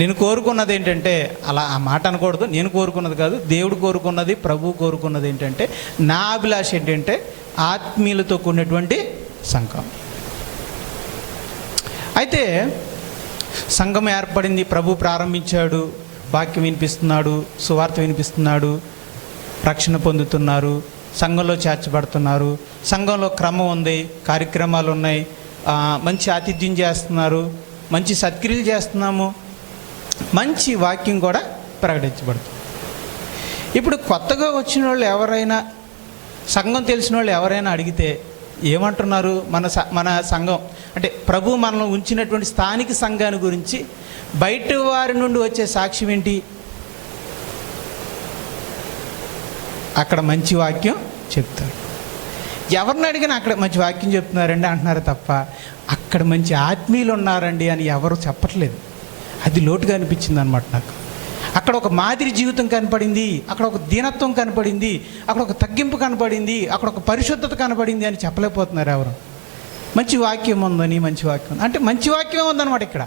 నేను కోరుకున్నది ఏంటంటే, అలా ఆ మాట అనకూడదు, నేను కోరుకున్నది కాదు, దేవుడు కోరుకున్నది, ప్రభువు కోరుకున్నది ఏంటంటే, నా అభిలాష ఏంటంటే ఆత్మీయులతో కూడినటువంటి సంఘం. అయితే సంఘం ఏర్పడింది, ప్రభు ప్రారంభించాడు, వాక్యం వినిపిస్తున్నాడు, సువార్త వినిపిస్తున్నాడు, రక్షణ పొందుతున్నారు, సంఘంలో చేర్చబడుతున్నారు, సంఘంలో క్రమం ఉంది, కార్యక్రమాలు ఉన్నాయి, మంచి ఆతిథ్యం చేస్తున్నారు, మంచి సత్క్రియలు చేస్తున్నాము, మంచి వాక్యం కూడా ప్రకటించబడుతుంది. ఇప్పుడు కొత్తగా వచ్చిన వాళ్ళు ఎవరైనా, సంఘం తెలిసిన వాళ్ళు ఎవరైనా అడిగితే ఏమంటున్నారు? మన సంఘం అంటే ప్రభు మనలో ఉంచినటువంటి స్థానిక సంఘాన్ని గురించి బయట వారి నుండి వచ్చే సాక్ష్యం ఏంటి? అక్కడ మంచి వాక్యం చెప్తారు. ఎవరిని అడిగినా అక్కడ మంచి వాక్యం చెప్తున్నారండి అంటున్నారు తప్ప అక్కడ మంచి ఆత్మీయులు ఉన్నారండి అని ఎవరు చెప్పట్లేదు. అది లోటుగా అనిపించింది అనమాట నాకు. అక్కడ ఒక మాదిరి జీవితం కనపడింది, అక్కడ ఒక దీనత్వం కనపడింది, అక్కడ ఒక తగ్గింపు కనపడింది, అక్కడ ఒక పరిశుద్ధత కనపడింది అని చెప్పలేకపోతున్నారు ఎవరు. మంచి వాక్యం ఉందని, మంచి వాక్యం అంటే మంచి వాక్యమే ఉందన్నమాట ఇక్కడ.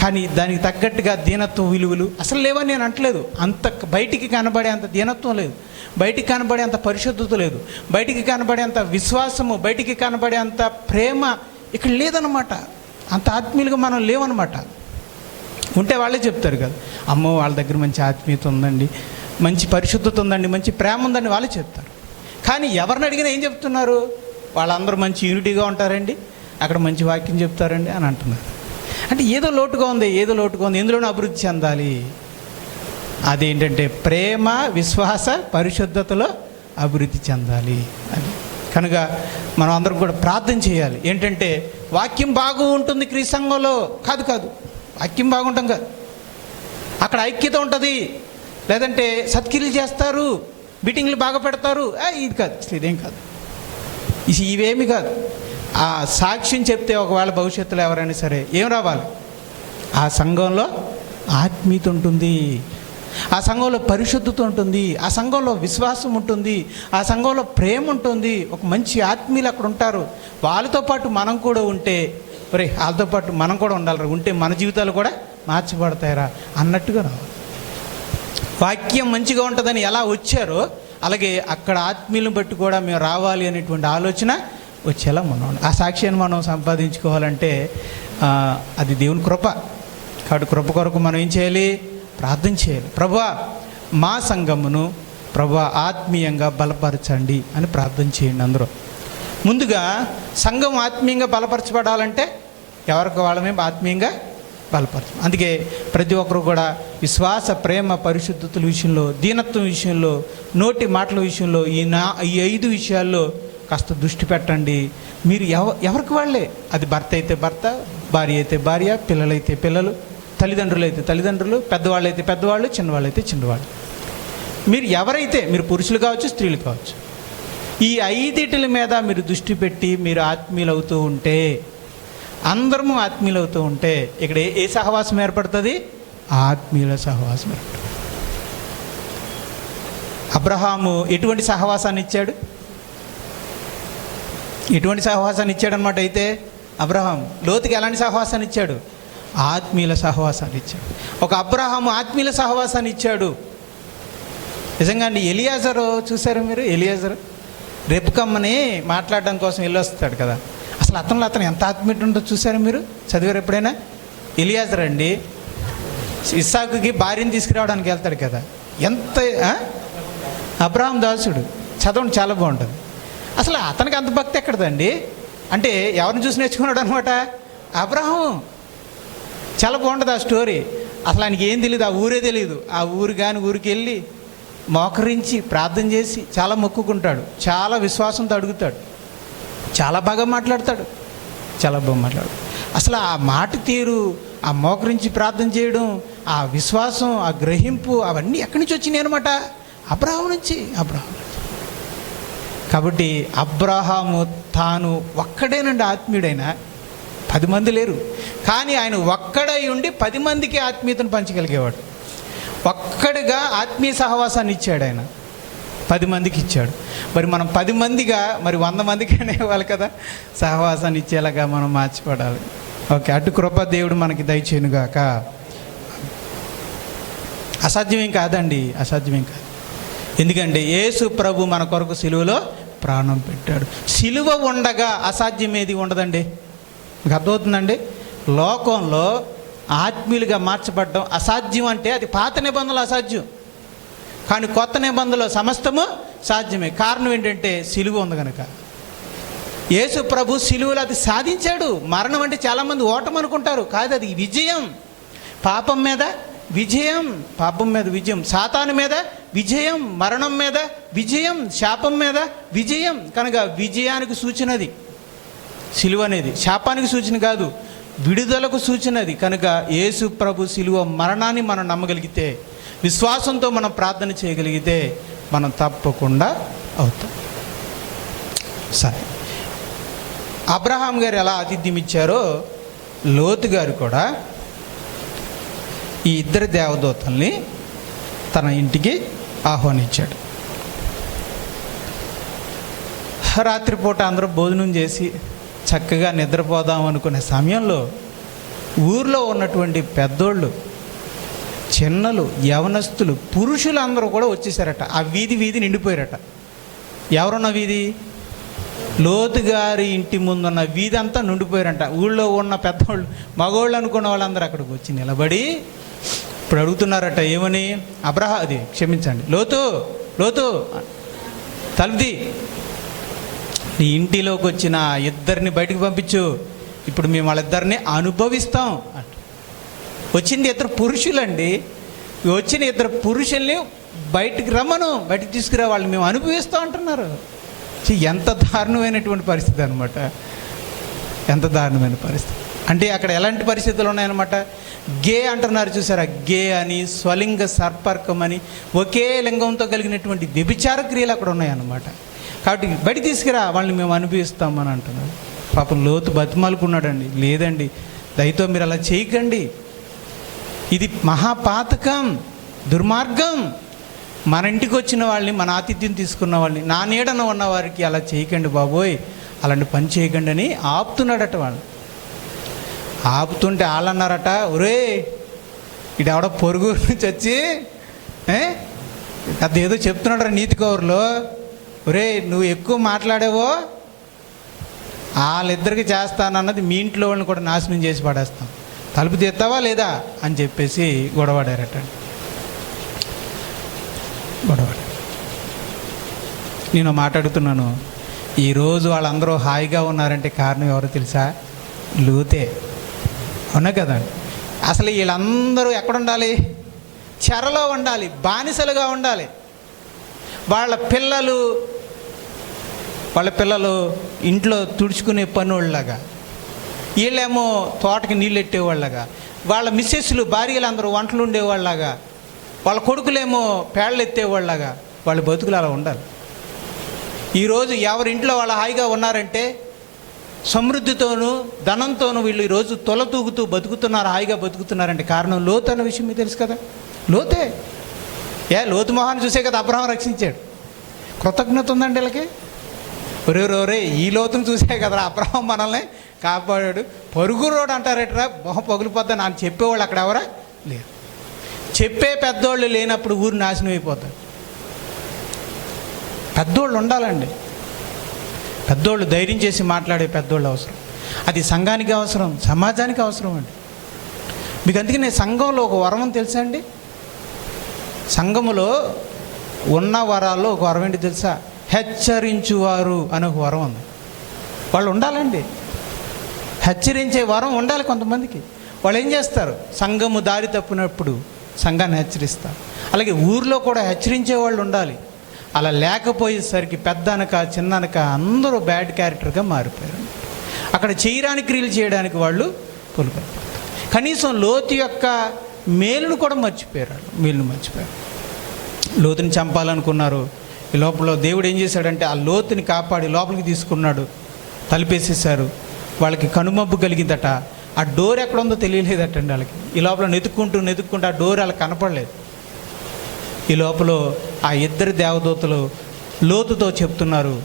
కానీ దానికి తగ్గట్టుగా దీనత్వం విలువలు అసలు లేవని నేను అంటలేదు. అంత బయటికి కనబడే అంత దీనత్వం లేదు, బయటికి కనబడే అంత పరిశుద్ధత లేదు, బయటికి కనబడే అంత విశ్వాసము, బయటికి కనబడే అంత ప్రేమ ఇక్కడ లేదన్నమాట. అంత ఆత్మీయులుగా మనం లేవన్నమాట. ఉంటే వాళ్ళే చెప్తారు కదా, అమ్మో వాళ్ళ దగ్గర మంచి ఆత్మీయత ఉందండి, మంచి పరిశుద్ధత ఉందండి, మంచి ప్రేమ ఉందని వాళ్ళే చెప్తారు. కానీ ఎవరిని అడిగినా ఏం చెప్తున్నారు? వాళ్ళందరూ మంచి యూనిటీగా ఉంటారండి, అక్కడ మంచి వాక్యం చెప్తారండి అని అంటున్నారు. అంటే ఏదో లోటుగా ఉంది, ఏదో లోటుగా ఉంది, ఎందులోనూ అభివృద్ధి చెందాలి. అదేంటంటే ప్రేమ, విశ్వాస, పరిశుద్ధతలో అభివృద్ధి చెందాలి అని. కనుక మనం అందరం కూడా ప్రార్థన చేయాలి. ఏంటంటే వాక్యం బాగు ఉంటుంది క్రీస్తు సంఘంలో కాదు, వాక్యం బాగుంటాం కాదు, అక్కడ ఐక్యత ఉంటుంది, లేదంటే సత్క్రియలు చేస్తారు, మీటింగ్లు బాగా పెడతారు, ఇది కాదు, ఇదేం కాదు, ఇవేమి కాదు. ఆ సాక్ష్యం చెప్తే ఒకవేళ భవిష్యత్తులో ఎవరైనా సరే ఏం రావాలి? ఆ సంఘంలో ఆత్మీయత ఉంటుంది, ఆ సంఘంలో పరిశుద్ధత ఉంటుంది, ఆ సంఘంలో విశ్వాసం ఉంటుంది, ఆ సంఘంలో ప్రేమ ఉంటుంది, ఒక మంచి ఆత్మీయులు అక్కడ ఉంటారు. వాళ్ళతో పాటు మనం కూడా ఉంటే, వాళ్ళతో పాటు మనం కూడా ఉండాలి, ఉంటే మన జీవితాలు కూడా మార్చబడతాయరా అన్నట్టుగా రావాలి. వాక్యం మంచిగా ఉంటుందని ఎలా వచ్చారో అలాగే అక్కడ ఆత్మీయులను బట్టి కూడా మేము రావాలి అనేటువంటి ఆలోచన వచ్చేలా మనం ఆ సాక్ష్యాన్ని మనం సంపాదించుకోవాలంటే అది దేవుని కృప. కాబట్టి కృప కొరకు మనం ఏం చేయాలి? ప్రార్థన చేయాలి. ప్రభువా మా సంఘమును ప్రభువా ఆత్మీయంగా బలపరచండి అని ప్రార్థన చేయండి. అందరూ ముందుగా సంఘం ఆత్మీయంగా బలపరచబడాలంటే ఎవరికి వాళ్ళమే ఆత్మీయంగా బలపరచం. అందుకే ప్రతి ఒక్కరు కూడా విశ్వాస, ప్రేమ, పరిశుద్ధతల విషయంలో, దీనత్వం విషయంలో, నోటి మాటల విషయంలో, ఈ 5 విషయాల్లో కాస్త దృష్టి పెట్టండి. మీరు ఎవరికి వాళ్ళే, అది భర్త అయితే భర్త, భార్య అయితే భార్య, పిల్లలైతే పిల్లలు, తల్లిదండ్రులు అయితే తల్లిదండ్రులు, పెద్దవాళ్ళు అయితే పెద్దవాళ్ళు, చిన్నవాళ్ళు అయితే చిన్నవాళ్ళు, మీరు ఎవరైతే, మీరు పురుషులు కావచ్చు, స్త్రీలు కావచ్చు, ఈ 5 మీద మీరు దృష్టి పెట్టి మీరు ఆత్మీయులు అవుతూ ఉంటే, అందరము ఆత్మీయులు అవుతూ ఉంటే ఇక్కడ ఏ సహవాసం ఏర్పడుతుంది? ఆత్మీయుల సహవాసం ఏర్పడుతుంది. అబ్రహాము ఎటువంటి సహవాసాన్ని ఇచ్చాడు? ఎటువంటి సహవాసాన్ని ఇచ్చాడనమాట అయితే అబ్రహాం లోతుకి ఎలాంటి సహవాసాన్ని ఇచ్చాడు? ఆత్మీయుల సహవాసాన్ని ఇచ్చాడు. ఒక అబ్రహాము ఆత్మీయుల సహవాసాన్ని ఇచ్చాడు. నిజంగా అండి, ఎలియాజరు చూసారు మీరు? ఎలియాజరు రెపుకమ్మని మాట్లాడడం కోసం వెళ్ళొస్తాడు కదా, అసలు అతను ఎంత ఆత్మీయత ఉంటుందో చూసారు మీరు? చదివారు ఎప్పుడైనా? ఎలియాజర్ అండి ఇస్సాకుకి భార్యను తీసుకురావడానికి వెళ్తాడు కదా, ఎంత అబ్రహాం దాసుడు. చదవండి, చాలా బాగుంటుంది. అసలు అతనికి అంత భక్తి ఎక్కడదండి? అంటే ఎవరిని చూసి నేర్చుకున్నాడు అనమాట? అబ్రహాం. చాలా బాగుంటుంది ఆ స్టోరీ. అసలు ఆయనకి ఏం తెలియదు, ఆ ఊరే తెలియదు. ఆ ఊరు కానీ ఊరికి వెళ్ళి మోకరించి ప్రార్థన చేసి చాలా మొక్కుకుంటాడు, చాలా విశ్వాసంతో అడుగుతాడు, చాలా బాగా మాట్లాడతాడు, చాలా బాగా మాట్లాడు. అసలు ఆ మాట తీరు, ఆ మోకరించి ప్రార్థన చేయడం, ఆ విశ్వాసం, ఆ గ్రహింపు, అవన్నీ ఎక్కడి నుంచి వచ్చినాయి అనమాట? అబ్రహాము నుంచి. కాబట్టి అబ్రహాము తాను ఒక్కడేనండి ఆత్మీయుడైనా, 10 మంది లేరు. కానీ ఆయన ఒక్కడై ఉండి 10 మందికి ఆత్మీయతను పంచగలిగేవాడు. ఒక్కడిగా ఆత్మీయ సహవాసాన్ని ఇచ్చాడు ఆయన, 10 మందికి ఇచ్చాడు. మరి మనం 10 మందిగా మరి 100 మందికి అనేవాళ్ళు కదా, సహవాసాన్ని ఇచ్చేలాగా మనం మార్చిపడాలి. ఓకే, అటు కృప దేవుడు మనకి దయచేయునుగాక. అసాధ్యమేం కాదండి, అసాధ్యమేం కాదు. ఎందుకంటే యేసు ప్రభు మన కొరకు సిలువలో ప్రాణం పెట్టాడు. సిలువ ఉండగా అసాధ్యమేది ఉండదండి. మీకు అర్థమవుతుందండి? లోకంలో ఆత్మీయులుగా మార్చబడడం అసాధ్యం అంటే అది పాత నిబంధనలు అసాధ్యం. కానీ కొత్త నిబంధనలో సమస్తము సాధ్యమే. కారణం ఏంటంటే సిలువ ఉంది కనుక. యేసు ప్రభు సిలువలో అది సాధించాడు. మరణం అంటే చాలామంది ఓటమి అనుకుంటారు, కాదు, అది విజయం. పాపం మీద విజయం, పాపం మీద విజయం, సాతాను మీద విజయం, మరణం మీద విజయం, శాపం మీద విజయం. కనుక విజయానికి సూచనది సిలువ అనేది. శాపానికి సూచన కాదు, విడుదలకు సూచనది. కనుక యేసు ప్రభు సిలువ మరణాన్ని మనం నమ్మగలిగితే, విశ్వాసంతో మనం ప్రార్థన చేయగలిగితే మనం తప్పకుండా అవుతాం. సరే, అబ్రహాం గారు ఎలా ఆతిథ్యం ఇచ్చారో లోతు గారు కూడా ఈ 2 దేవదూతల్ని తన ఇంటికి ఆహ్వానించాడు. రాత్రిపూట అందరూ భోజనం చేసి చక్కగా నిద్రపోదాం అనుకునే సమయంలో ఊర్లో ఉన్నటువంటి పెద్దోళ్ళు, చిన్నలు, యవనస్తులు, పురుషులు అందరూ కూడా వచ్చేసారట. ఆ వీధి నిండిపోయారట. ఎవరున్న వీధి? లోతు గారి ఇంటి ముందున్న వీధి అంతా నిండిపోయారంట. ఊళ్ళో ఉన్న పెద్దవాళ్ళు, మగవాళ్ళు అనుకున్న వాళ్ళందరూ అక్కడికి వచ్చి నిలబడి ఇప్పుడు అడుగుతున్నారట, ఏమని? లోతు తలుపుది, నీ ఇంటిలోకి వచ్చిన 2 బయటికి పంపించు, ఇప్పుడు మేము వాళ్ళిద్దరిని అనుభవిస్తాం అంట. వచ్చింది 2 పురుషులండి. వచ్చిన 2 పురుషుల్ని బయటికి బయటికి తీసుకురా, వాళ్ళు మేము అనుభవిస్తాం అంటున్నారు. ఎంత దారుణమైనటువంటి పరిస్థితి అనమాట, ఎంత దారుణమైన పరిస్థితి. అంటే అక్కడ ఎలాంటి పరిస్థితులు ఉన్నాయన్నమాట? గే అంటున్నారు చూసారా, గే అని, స్వలింగ సంపర్కం అని, ఒకే లింగంతో కలిగినటువంటి వ్యభిచార క్రియలు అక్కడ ఉన్నాయన్నమాట. కాబట్టి బయట తీసుకురా, వాళ్ళని మేము అనుభవిస్తామని అంటున్నారు. పాపం లోతు బతిమాలుకున్నాడండి, లేదండి దయతో మీరు అలా చేయకండి, ఇది మహాపాతకం, దుర్మార్గం. మన ఇంటికి వచ్చిన వాళ్ళని, మన ఆతిథ్యం తీసుకున్న వాళ్ళని, నా నీడన ఉన్న వారికి అలా చేయకండి బాబోయ్, అలాంటి పని చేయకండి అని ఆపుతున్నాడట. వాళ్ళు ఆపుతుంటే వాళ్ళు అన్నారట, ఒరే ఇది ఎవడో పొరుగు నుంచి వచ్చి అదేదో చెప్తున్నాడు నీతి కౌరులో, ఒరే నువ్వు ఎక్కువ మాట్లాడేవో వాళ్ళిద్దరికి చేస్తానన్నది మీ ఇంట్లో వాళ్ళని కూడా నాశనం చేసి పడేస్తాం, తలుపు తీస్తావా లేదా అని చెప్పేసి గొడవడారట. నేను మాట్లాడుతున్నాను, ఈరోజు వాళ్ళందరూ హాయిగా ఉన్నారంటే కారణం ఎవరో తెలుసా? లోతే. అవునా కదండి? అసలు వీళ్ళందరూ ఎక్కడుండాలి? చెరలో ఉండాలి, బానిసలుగా ఉండాలి. వాళ్ళ పిల్లలు ఇంట్లో తుడుచుకునే పనుల్లాగా, వీళ్ళేమో తోటకి నీళ్ళు ఎట్టేవాళ్ళగా, వాళ్ళ మిస్సెస్లు, భార్యలు అందరూ వంటలు ఉండేవాళ్ళలాగా, వాళ్ళ కొడుకులేమో పేడలు ఎత్తేవాళ్ళలాగా వాళ్ళ బతుకులు అలా ఉండాలి. ఈరోజు ఎవరింట్లో వాళ్ళు హాయిగా ఉన్నారంటే, సమృద్ధితోనూ ధనంతోనూ వీళ్ళు ఈరోజు తొలతూగుతూ బతుకుతున్నారు, హాయిగా బతుకుతున్నారంటే కారణం లోతు అన్న విషయం మీకు తెలుసు కదా. లోతే. లోతు మొహాన్ని చూసే కదా అబ్రహాం రక్షించాడు. కృతజ్ఞత ఉందండి వీళ్ళకి. ఒరే ఈ లోతును చూసే కదరా అబ్రహాం మనల్ని కాపాడాడు. పరుగు రోడ్ అంటారట్రా, మొహం పగులిపోద్దా అని చెప్పేవాళ్ళు అక్కడ ఎవరా లేరు. చెప్పే పెద్దోళ్ళు లేనప్పుడు ఊరు నాశనం అయిపోతారు. పెద్దోళ్ళు ఉండాలండి. పెద్దోళ్ళు ధైర్యం చేసి మాట్లాడే పెద్దోళ్ళు అవసరం. అది సంఘానికి అవసరం, సమాజానికి అవసరం అండి. మీకు అందుకే నేను సంఘంలో ఒక వరం తెలుసా అండి? సంఘములో ఉన్న వరాల్లో ఒక వరం ఏంటి తెలుసా? హెచ్చరించువారు అనే ఒక వరం ఉంది. వాళ్ళు ఉండాలండి. హెచ్చరించే వరం ఉండాలి కొంతమందికి. వాళ్ళు ఏం చేస్తారు? సంఘము దారి తప్పినప్పుడు సంఘాన్ని హెచ్చరిస్తారు. అలాగే ఊర్లో కూడా హెచ్చరించే వాళ్ళు ఉండాలి. అలా లేకపోయేసరికి పెద్ద అనక చిన్న అనక అందరూ బ్యాడ్ క్యారెక్టర్గా మారిపోయారు. అక్కడ చేయరాని క్రియలు చేయడానికి వాళ్ళు తొలిపడతారు. కనీసం లోతు యొక్క మేలును కూడా మర్చిపోయారు. మేలును మర్చిపోయారు. లోతుని చంపాలనుకున్నారు. ఈ లోపల దేవుడు ఏం చేశాడంటే ఆ లోతుని కాపాడి లోపలికి తీసుకున్నాడు. తలుపేసేసారు. వాళ్ళకి కనుమబ్బు కలిగిందట. ఆ డోర్ ఎక్కడ ఉందో తెలియలేదటండి వాళ్ళకి. ఈ లోపల నెతుక్కుంటూ ఆ డోర్ వాళ్ళకి కనపడలేదు. ఈ లోపల ఆ ఇద్దరు దేవదూతలు లోతుతో చెప్తున్నారు,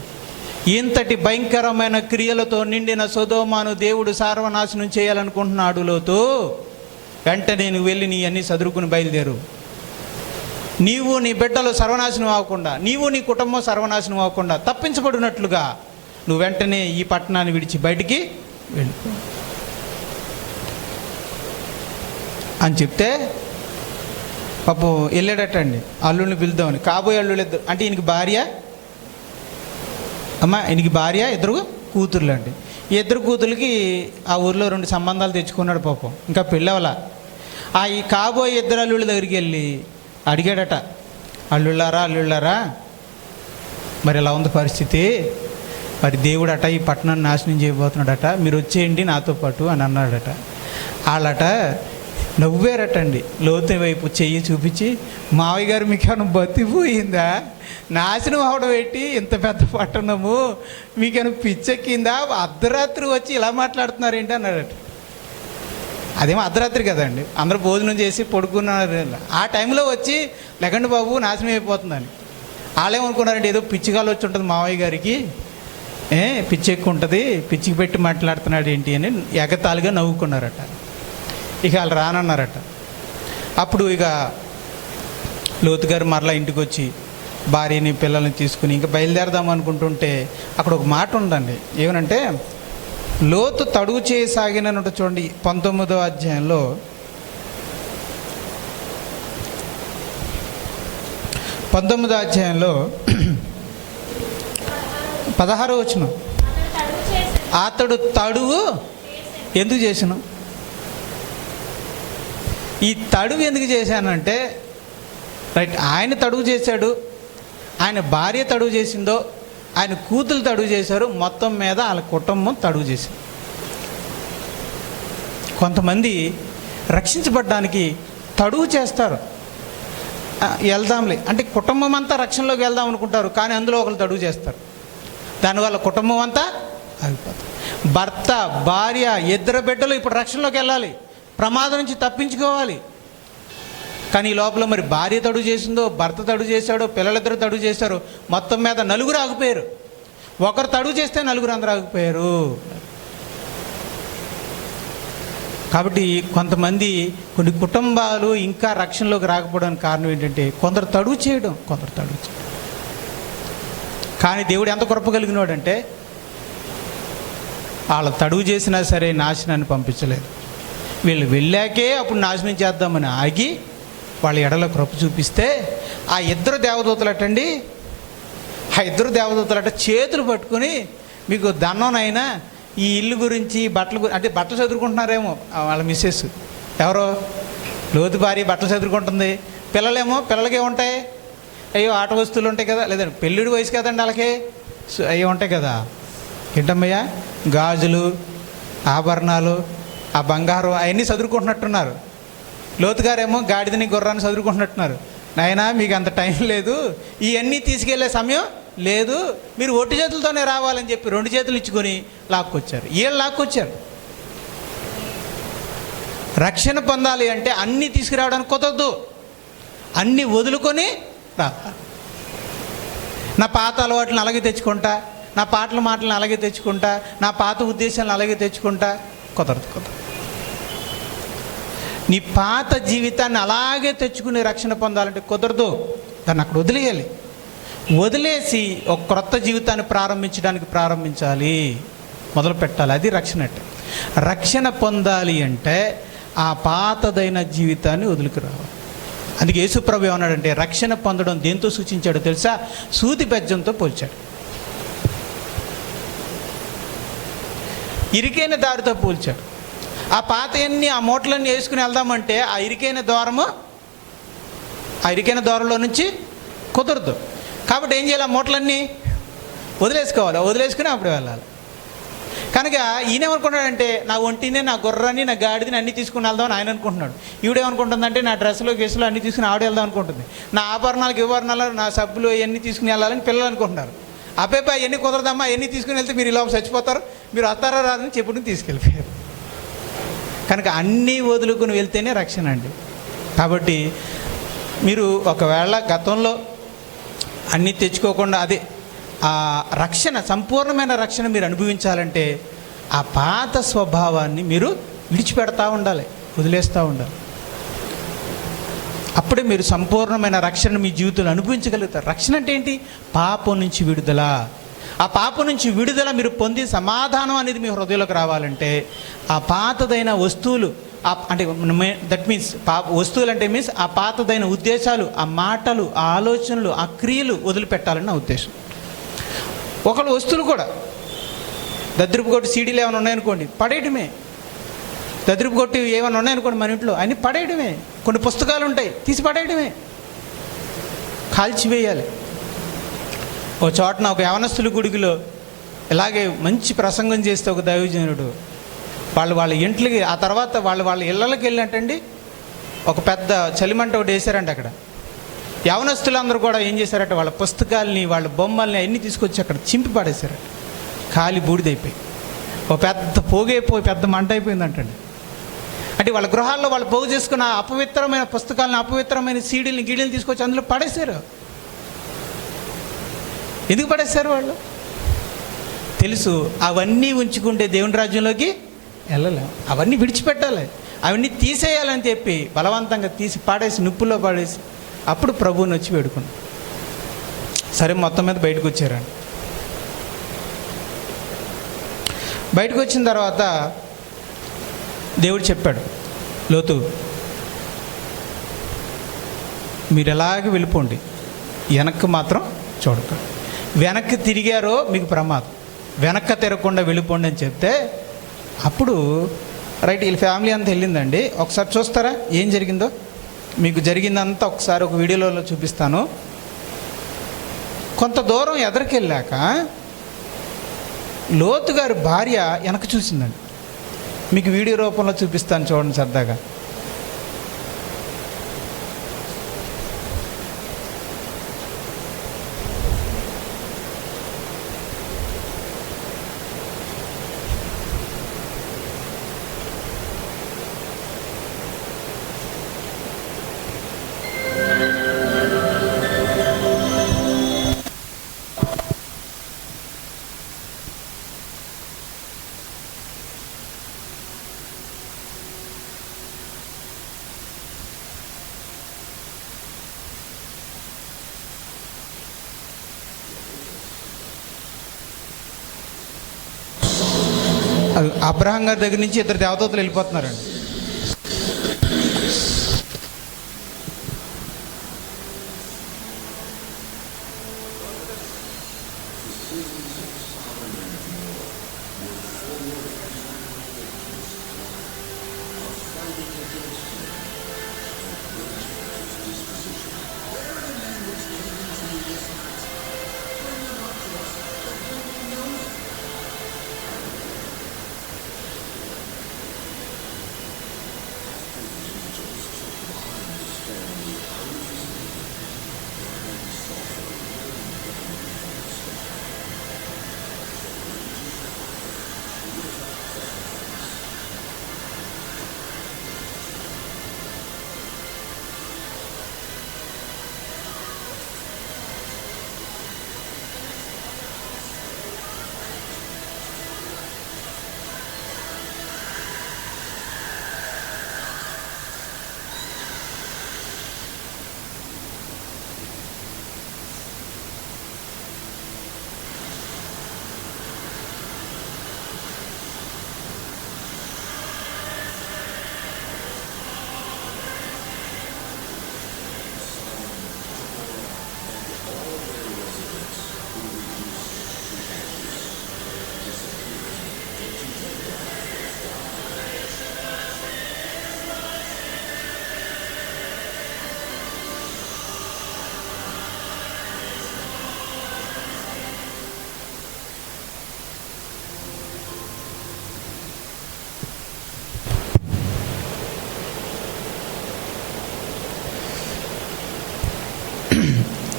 ఇంతటి భయంకరమైన క్రియలతో నిండిన సొదొమను దేవుడు సర్వనాశనం చేయాలనుకుంటున్నాడు. లోతు, వెంటనే నువ్వు వెళ్ళి నీ అన్నీ చదువుకుని బయలుదేరు. నీవు నీ బిడ్డలు సర్వనాశనం అవ్వకుండా, నీవు నీ కుటుంబం సర్వనాశనం అవ్వకుండా తప్పించబడినట్లుగా నువ్వు వెంటనే ఈ పట్టణాన్ని విడిచి బయటికి వెళ్ళిపో అని చెప్తే పాపం వెళ్ళాడటండి. అల్లుడిని పిలుద్దామని. కాబోయే అల్లుళ్ళు ఇద్దరు, అంటే ఈయనకి భార్య, ఈయనకి భార్య, ఇద్దరు కూతుర్లు అండి. ఈ ఇద్దరు కూతుర్లకి ఆ ఊర్లో 2 సంబంధాలు తెచ్చుకున్నాడు పాపం. ఇంకా పెళ్ళవలా. ఈ కాబోయే ఇద్దరు అల్లుళ్ళ దగ్గరికి వెళ్ళి అడిగాడట, అల్లుళ్ళారా మరి ఎలా ఉంది పరిస్థితి, మరి దేవుడు అట ఈ పట్టణాన్ని నాశనం చేయబోతున్నాడట, మీరు వచ్చేయండి నాతో పాటు అని అన్నాడట. వాళ్ళట నవ్వారటండి. లోతు వైపు చెయ్యి చూపించి, మావయ్య గారు మీకేమైనా బతిపోయిందా, నాశనం అవడం ఏంటి, ఇంత పెద్ద పట్టణము, మీకేమైనా పిచ్చెక్కిందా, అర్ధరాత్రి వచ్చి ఇలా మాట్లాడుతున్నారు ఏంటి అన్నాడట. అదేమో అర్ధరాత్రి కదండి, అందరూ భోజనం చేసి పడుకున్నారు. ఆ టైంలో వచ్చి లేకండి బాబు నాశనం అయిపోతుందని. వాళ్ళేమనుకున్నారంటే ఏదో పిచ్చిగాలు వచ్చి ఉంటుంది మావయ్య గారికి, పిచ్చి ఎక్కువ ఉంటుంది, పిచ్చికి పెట్టి మాట్లాడుతున్నాడు ఏంటి అని ఎగతాళిగా నవ్వుకున్నారట. ఇక వాళ్ళు రానన్నారట. అప్పుడు ఇక లోతు గారు మరలా ఇంటికి వచ్చి భార్యని పిల్లల్ని తీసుకుని ఇంకా బయలుదేరదాం అనుకుంటుంటే అక్కడ ఒక మాట ఉందండి. ఏమనంటే, లోతు తడువు చేయసాగినట్టు చూడండి 19వ అధ్యాయంలో 16వ వచనం. అతడు తడువు ఎందుకు చేసిన? ఈ తడువు ఎందుకు చేశానంటే, రైట్, ఆయన తడువు చేశాడు, ఆయన భార్య తడువు చేసిందో, ఆయన కూతురు తడువు చేశారు, మొత్తం మీద వాళ్ళ కుటుంబం తడువు చేశారు. కొంతమంది రక్షించబడ్డానికి తడువు చేస్తారు. వెళ్దాంలే అంటే కుటుంబం అంతా రక్షణలోకి వెళ్దాం అనుకుంటారు, కానీ అందులో ఒకరు తడువు చేస్తారు. దానివల్ల కుటుంబం అంతా ఆగిపోతుంది. భర్త, భార్య, 2 బిడ్డలు ఇప్పుడు రక్షణలోకి వెళ్ళాలి, ప్రమాదం నుంచి తప్పించుకోవాలి. కానీ ఈ లోపల మరి భార్య తడువు చేసిందో, భర్త తడువు చేశాడో, పిల్లలిద్దరు తడువు చేశారు, మొత్తం మీద 4 ఆగిపోయారు. ఒకరు తడువు చేస్తే 4 అందరూ ఆగిపోయారు. కాబట్టి కొంతమంది, కొన్ని కుటుంబాలు ఇంకా రక్షణలోకి రాకపోవడానికి కారణం ఏంటంటే కొందరు తడువు చేయడం. కానీ దేవుడు ఎంత కృప కలిగినాడంటే వాళ్ళ తడువు చేసినా సరే నాశనాన్ని పంపించలేదు. వీళ్ళు వెళ్ళాకే అప్పుడు నాశనం చేద్దామని ఆగి వాళ్ళ ఎడల కృప చూపిస్తే ఆ 2 దేవదూతలటండి, చేతులు పట్టుకుని, మీకు దండంనైనా ఈ ఇల్లు గురించి, అంటే బట్టలు చదువుకుంటున్నారేమో వాళ్ళ మిస్సెస్, ఎవరో లోతు భార్య బట్టలు చదువుకుంటుంది. పిల్లలకి ఏముంటాయి, అయ్యో ఆట వస్తువులు ఉంటాయి కదా, లేదండి పెళ్ళిడి వయసు కదండి వాళ్ళకి, అవి ఉంటాయి కదా, ఏంటమ్మయ్యా గాజులు, ఆభరణాలు, ఆ బంగారం, అవన్నీ చదువుకుంటున్నట్టున్నారు. లోతుగారేమో గాడిదని గుర్రాన్ని చదువుకుంటున్నట్టున్నారు. నాయనా మీకు అంత టైం లేదు, ఇవన్నీ తీసుకెళ్లే సమయం లేదు, మీరు ఒట్టి చేతులతోనే రావాలని చెప్పి 2 చేతులు ఇచ్చుకొని లాక్కొచ్చారు. లాక్కొచ్చారు. రక్షణ పొందాలి అంటే అన్నీ తీసుకురావడానికి కుదరదు, అన్నీ వదులుకొని రావాలి. నా పాత అలవాట్లను అలాగే తెచ్చుకుంటా, నా మాటలను అలాగే తెచ్చుకుంటా, నా పాత ఉద్దేశాలను అలాగే తెచ్చుకుంటా, కుదరదు. నీ పాత జీవితాన్ని అలాగే తెచ్చుకుని రక్షణ పొందాలంటే కుదరదు. దాన్ని అక్కడ వదిలేయాలి. వదిలేసి ఒక క్రొత్త జీవితాన్ని ప్రారంభించాలి, మొదలు పెట్టాలి. అది రక్షణ అంటే. రక్షణ పొందాలి అంటే ఆ పాతదైన జీవితాన్ని వదులుకు రావాలి. అందుకే యేసుప్రభు ఏమన్నాడంటే, రక్షణ పొందడం దేంతో సూచించాడో తెలుసా? సూది బెజ్జంతో పోల్చాడు, ఇరికైన దారితో పోల్చాడు. ఆ పాతయన్ని, ఆ మూటలన్నీ వేసుకుని వెళ్దామంటే ఆ ఇరికైన ద్వారంలో నుంచి కుదరదు. కాబట్టి ఏం చేయాలి? ఆ మూటలన్నీ వదిలేసుకోవాలి. వదిలేసుకుని అప్పుడు వెళ్ళాలి. కనుక ఈయనేమనుకుంటాడంటే, నా ఒంటిని, నా గుర్రాన్ని, నా గాడిదని అన్నీ తీసుకుని వెళ్దామని ఆయన అనుకుంటున్నాడు. ఈవిడేమనుకుంటుందంటే, నా డ్రెస్సులు గెస్సులు అన్నీ తీసుకుని ఆవిడ వెళ్దాం అనుకుంటుంది. నా ఆభరణాలు నా సబ్బులు ఇవన్నీ తీసుకుని వెళ్ళాలని పిల్లలు అనుకుంటున్నారు. అబ్బాయి ఎన్ని కుదరదమ్మా, ఎన్ని తీసుకుని వెళ్తే మీరు ఇలా చచ్చిపోతారు, మీరు వస్తారా రాదని చెప్పుకుని తీసుకెళ్ళిపోయారు. కనుక అన్నీ వదులుకుని వెళ్తేనే రక్షణ అండి. కాబట్టి మీరు ఒకవేళ గతంలో అన్నీ తెచ్చుకోకుండా ఆ రక్షణ, సంపూర్ణమైన రక్షణ మీరు అనుభవించాలంటే ఆ పాత స్వభావాన్ని మీరు విడిచిపెడతా ఉండాలి, వదిలేస్తూ ఉండాలి. అప్పుడే మీరు సంపూర్ణమైన రక్షణ మీ జీవితంలో అనుభవించగలుగుతారు. రక్షణ అంటే ఏంటి? పాపం నుంచి విడుదల. ఆ పాపం నుంచి విడుదల మీరు పొంది సమాధానం అనేది మీ హృదయంలోకి రావాలంటే ఆ పాతదైన వస్తువులు, అంటే దట్ మీన్స్ వస్తువులు అంటే మీన్స్ ఆ పాతదైన ఉద్దేశాలు, ఆ మాటలు, ఆ ఆలోచనలు, ఆ క్రియలు వదిలిపెట్టాలని నా ఉద్దేశం. ఒకళ్ళు వస్తువులు కూడా, దద్రిపు కొట్టి సీడీలు ఏమైనా ఉన్నాయనుకోండి, పడేయటమే. దద్రిపు కొట్టి ఏమైనా ఉన్నాయనుకోండి మన ఇంట్లో, అన్నీ పడేయడమే. కొన్ని పుస్తకాలు ఉంటాయి, తీసి పడేయడమే, కాల్చివేయాలి. ఓ చోటన ఒక యవనస్తుల గుడిలో ఇలాగే మంచి ప్రసంగం చేస్తే ఒక దైవజనుడు వాళ్ళ ఇంట్లకి, ఆ తర్వాత వాళ్ళ ఇళ్ళకి వెళ్ళినట్టండి ఒక పెద్ద చలిమంట ఒకటి వేశారంట. అక్కడ యవనస్తులందరూ కూడా ఏం చేశారట, వాళ్ళ పుస్తకాలని, వాళ్ళ బొమ్మల్ని అన్నీ తీసుకొచ్చి అక్కడ చింపి పడేశారట. కాలి బూడిదైపోయి ఓ పెద్ద మంట అయిపోయిందంటండి. అంటే వాళ్ళ గృహాల్లో వాళ్ళు పోగు చేసుకున్న అపవిత్రమైన పుస్తకాలను, అపవిత్రమైన సీడీలని, గీడీలను తీసుకొచ్చి అందులో పడేశారు. ఎందుకు పడేశారు? వాళ్ళు తెలుసు, అవన్నీ ఉంచుకుంటే దేవుని రాజ్యంలోకి వెళ్ళలేము. అవన్నీ విడిచిపెట్టాలి, అవన్నీ తీసేయాలని చెప్పి బలవంతంగా తీసి పాడేసి, నిప్పుల్లో పాడేసి అప్పుడు ప్రభువుని వచ్చి వేడుకున్నాం. సరే, మొత్తం మీద బయటకు వచ్చారండి. బయటకు వచ్చిన తర్వాత దేవుడు చెప్పాడు, లోతు మీరు ఎలాగే వెళ్ళిపోండి, వెనక్కి మాత్రం చూడకండి. వెనక్కి తిరిగారో మీకు ప్రమాదం, వెనక్కి తిరగకుండా వెళ్ళిపోండి అని చెప్తే అప్పుడు రైట్, వీళ్ళ ఫ్యామిలీ అంతా వెళ్ళిందండి. ఒకసారి చూస్తారా ఏం జరిగిందో? మీకు జరిగిందంతా ఒకసారి ఒక వీడియోలో చూపిస్తాను. కొంత దూరం ఎదరికెళ్ళాక లోతు గారి భార్య వెనక చూసిందండి. మీకు వీడియో రూపంలో చూపిస్తాను, చూడండి సరదాగా. అబ్రహాం గారి దగ్గర నుంచి ఇద్దరు దేవదూతలు వెళ్ళిపోతున్నారండి.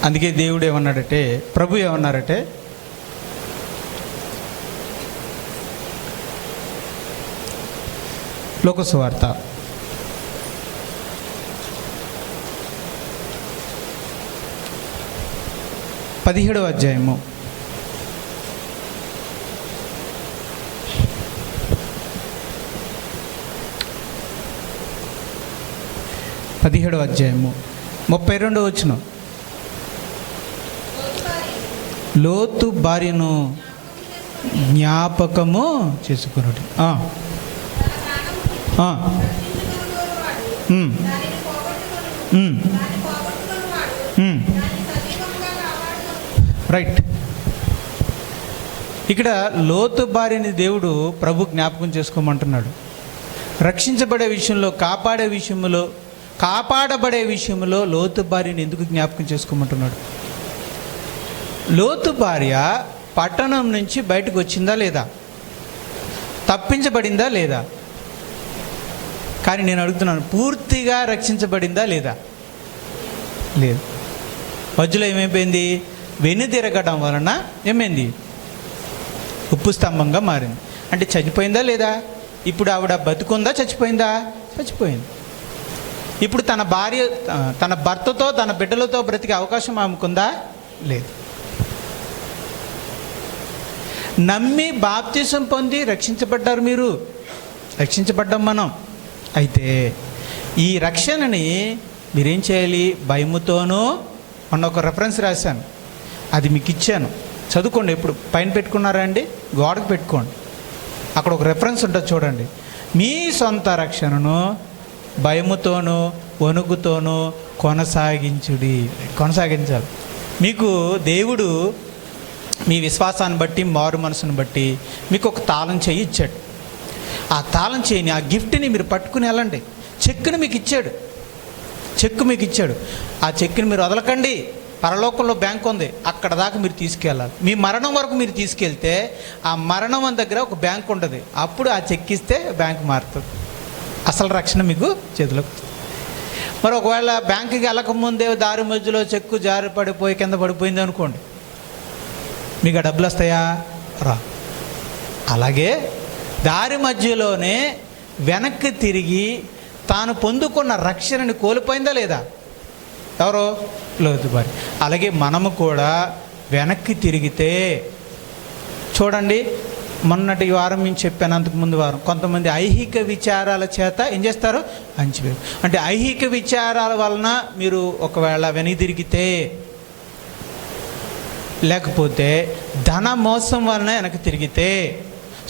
అందుకే దేవుడు ఏమన్నాడంటే, ప్రభు ఏమన్నారంటే, లోకసువార్త 17వ అధ్యాయము 32వ వచనం. లోతు భార్యను జ్ఞాపకము చేసుకున్నాడు. రైట్. ఇక్కడ లోతు భార్యని దేవుడు ప్రభు జ్ఞాపకం చేసుకోమంటున్నాడు. రక్షించబడే విషయంలో, కాపాడబడే విషయంలో లోతు భార్యని ఎందుకు జ్ఞాపకం చేసుకోమంటున్నాడు? లోతు భార్య పట్టణం నుంచి బయటకు వచ్చిందా లేదా? తప్పించబడిందా లేదా? కానీ నేను అడుగుతున్నాను, పూర్తిగా రక్షించబడిందా లేదా? లేదు. మధ్యలో ఏమైపోయింది? వెనుదిరగడం వలన ఏమైంది? ఉప్పు స్తంభంగా మారింది. అంటే చనిపోయిందా లేదా? ఇప్పుడు ఆవిడ బతుకుందా, చచ్చిపోయిందా? చచ్చిపోయింది. ఇప్పుడు తన భర్తతో, తన బిడ్డలతో బ్రతికే అవకాశం ఆమెకుందా? లేదు. నమ్మి బాప్తిసం పొంది రక్షించబడ్డారు మీరు, రక్షించబడ్డాం మనం. అయితే ఈ రక్షణని మీరేం చేయాలి? భయముతోనూ, మొన్న ఒక రెఫరెన్స్ రాశాను, అది మీకు ఇచ్చాను, చదువుకోండి. ఇప్పుడు పైన పెట్టుకున్నారా అండి? గోడకు పెట్టుకోండి. అక్కడ ఒక రెఫరెన్స్ ఉంటుంది చూడండి. మీ సొంత రక్షణను భయముతోనూ వణుకుతోనూ కొనసాగించాలి. మీకు దేవుడు మీ విశ్వాసాన్ని బట్టి, మారు మనసును బట్టి మీకు ఒక తాళం చెయ్యి ఇచ్చాడు. ఆ తాళం చెయ్యిని, ఆ గిఫ్ట్ని మీరు పట్టుకుని వెళ్ళండి. చెక్కుని మీకు ఇచ్చాడు. ఆ చెక్కుని మీరు వదలకండి. పరలోకంలో బ్యాంక్ ఉంది, అక్కడ దాకా మీరు తీసుకెళ్ళాలి. మీ మరణం వరకు మీరు తీసుకెళ్తే ఆ మరణం దగ్గర ఒక బ్యాంక్ ఉంటుంది. అప్పుడు ఆ చెక్ ఇస్తే బ్యాంక్ మారుతుంది. అసలు రక్షణ మీకు చేతిలోకి వస్తుంది. మరి ఒకవేళ బ్యాంకుకి వెళ్ళకముందే దారి మధ్యలో చెక్కు జారి పడిపోయి కింద పడిపోయింది అనుకోండి, మీకు ఆ డబ్బులు వస్తాయా? రా. అలాగే దారి మధ్యలోనే వెనక్కి తిరిగి తాను పొందుకున్న రక్షణని కోల్పోయిందా లేదా? ఎవరో? లోతు భార్య. అలాగే మనము కూడా వెనక్కి తిరిగితే, చూడండి, మొన్నటి వారం నేను చెప్పాను, అంతకుముందు వారం, కొంతమంది ఐహిక విచారాల చేత ఏం చేస్తారు? అంచివేరు. అంటే ఐహిక విచారాల వలన మీరు ఒకవేళ వెనక్కి తిరిగితే, లేకపోతే ధన మోసం వలన వెనక్కి తిరిగితే,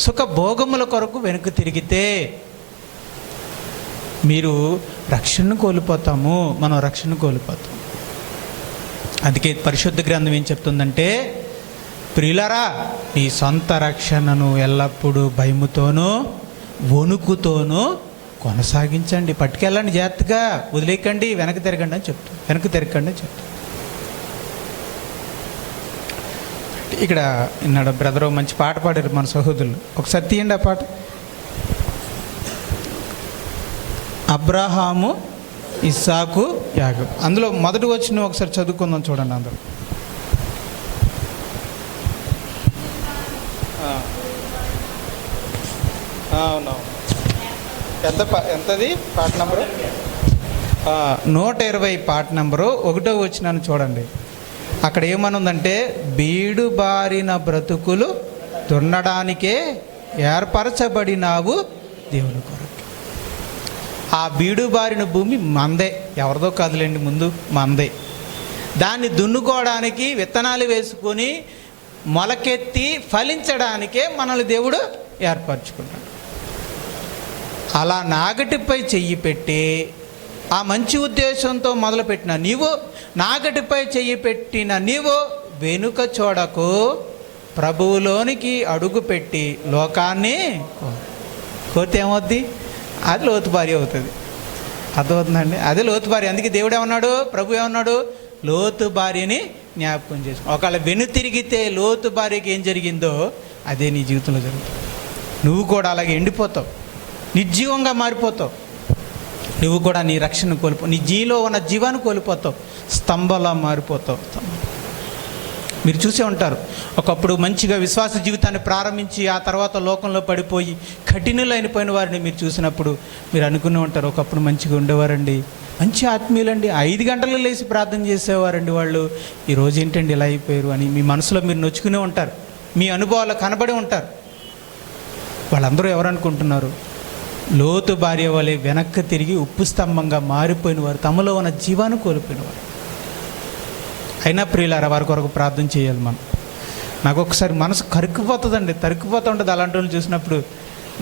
సుఖ భోగముల కొరకు వెనక్కి తిరిగితే మీరు రక్షణను కోల్పోతాము. మనం రక్షణ కోల్పోతాం. అందుకే పరిశుద్ధ గ్రంథం ఏం చెప్తుందంటే, ప్రియులారా, నీ సొంత రక్షణను ఎల్లప్పుడూ భయముతోనూ వణుకుతోనూ కొనసాగించండి. పట్టుకెళ్ళండి, జాగ్రత్తగా వదిలేయకండి, వెనక్కి తిరగండి అని చెప్తాను. ఇక్కడ ఇన్నాడు బ్రదరు మంచి పాట పాడారు మన సహోదరులు. ఒకసారి తీయండి ఆ పాట. అబ్రహాము, ఇస్సాకు, యాకోబు. అందులో మొదటి వచ్చిన ఒకసారి చదువుకుందాం, చూడండి అందరూ. అవునవును. ఎంతది పాట నెంబరు? 120 పాట నెంబరు 1వ వచనాన్ని చూడండి. అక్కడ ఏమనుందంటే, బీడు బారిన బ్రతుకులు దున్నడానికే ఏర్పరచబడినావు దేవుని కొరకు. ఆ బీడు బారిన భూమి మందే, ఎవరిదో కాదులేండి, ముందు మందే. దాన్ని దున్నుకోవడానికి, విత్తనాలు వేసుకొని మొలకెత్తి ఫలించడానికే మనల్ని దేవుడు ఏర్పరచుకున్నాడు. అలా నాగటిపై చెయ్యి పెట్టి, ఆ మంచి ఉద్దేశంతో మొదలుపెట్టిన నీవు, నాగటిపై చెయ్యి పెట్టిన నీవు వెనుక చూడకు, ప్రభువులోనికి అడుగు పెట్టి లోకాన్ని కోరితే ఏమవుద్ది? అది లోతు భార్య అవుతుంది. అర్థమవుతుందండి? అదే లోతు భార్య. అందుకే దేవుడు ఏమన్నాడు, ప్రభు ఏమన్నాడు? లోతు భార్యని జ్ఞాపకం చేసుకో. ఒకవేళ వెను తిరిగితే లోతు భార్యకి ఏం జరిగిందో అదే నీ జీవితంలో జరుగుతుంది. నువ్వు కూడా అలాగే ఎండిపోతావు, నిర్జీవంగా మారిపోతావు. నువ్వు కూడా నీ రక్షణ కోల్పో, నీ జీలో ఉన్న జీవాన్ని కోల్పోతావు, స్తంభంలా మారిపోతావు. మీరు చూసే ఉంటారు, ఒకప్పుడు మంచిగా విశ్వాస జీవితాన్ని ప్రారంభించి ఆ తర్వాత లోకంలో పడిపోయి కఠినులైపోయిన వారిని మీరు చూసినప్పుడు మీరు అనుకునే ఉంటారు, ఒకప్పుడు మంచిగా ఉండేవారండి, మంచి ఆత్మీయులండి, 5 గంటలు లేచి ప్రార్థన చేసేవారండి వాళ్ళు, ఈరోజు ఏంటండి ఇలా అయిపోయారు అని మీ మనసులో మీరు నొచ్చుకునే ఉంటారు, మీ అనుభవాలు కనబడి ఉంటారు. వాళ్ళందరూ ఎవరనుకుంటున్నారు? లోతు భార్య వలె వెనక్కి తిరిగి ఉప్పు స్తంభంగా మారిపోయిన వారు, తమలో ఉన్న జీవాన్ని కోల్పోయిన వారు. అయినా ప్రియులారా, వారి కొరకు ప్రార్థన చేయాలి మనం. నాకు ఒకసారి మనసు కరుక్కుపోతుందండి, తరుక్కుపోతూ ఉంటుంది అలాంటి వాళ్ళు చూసినప్పుడు.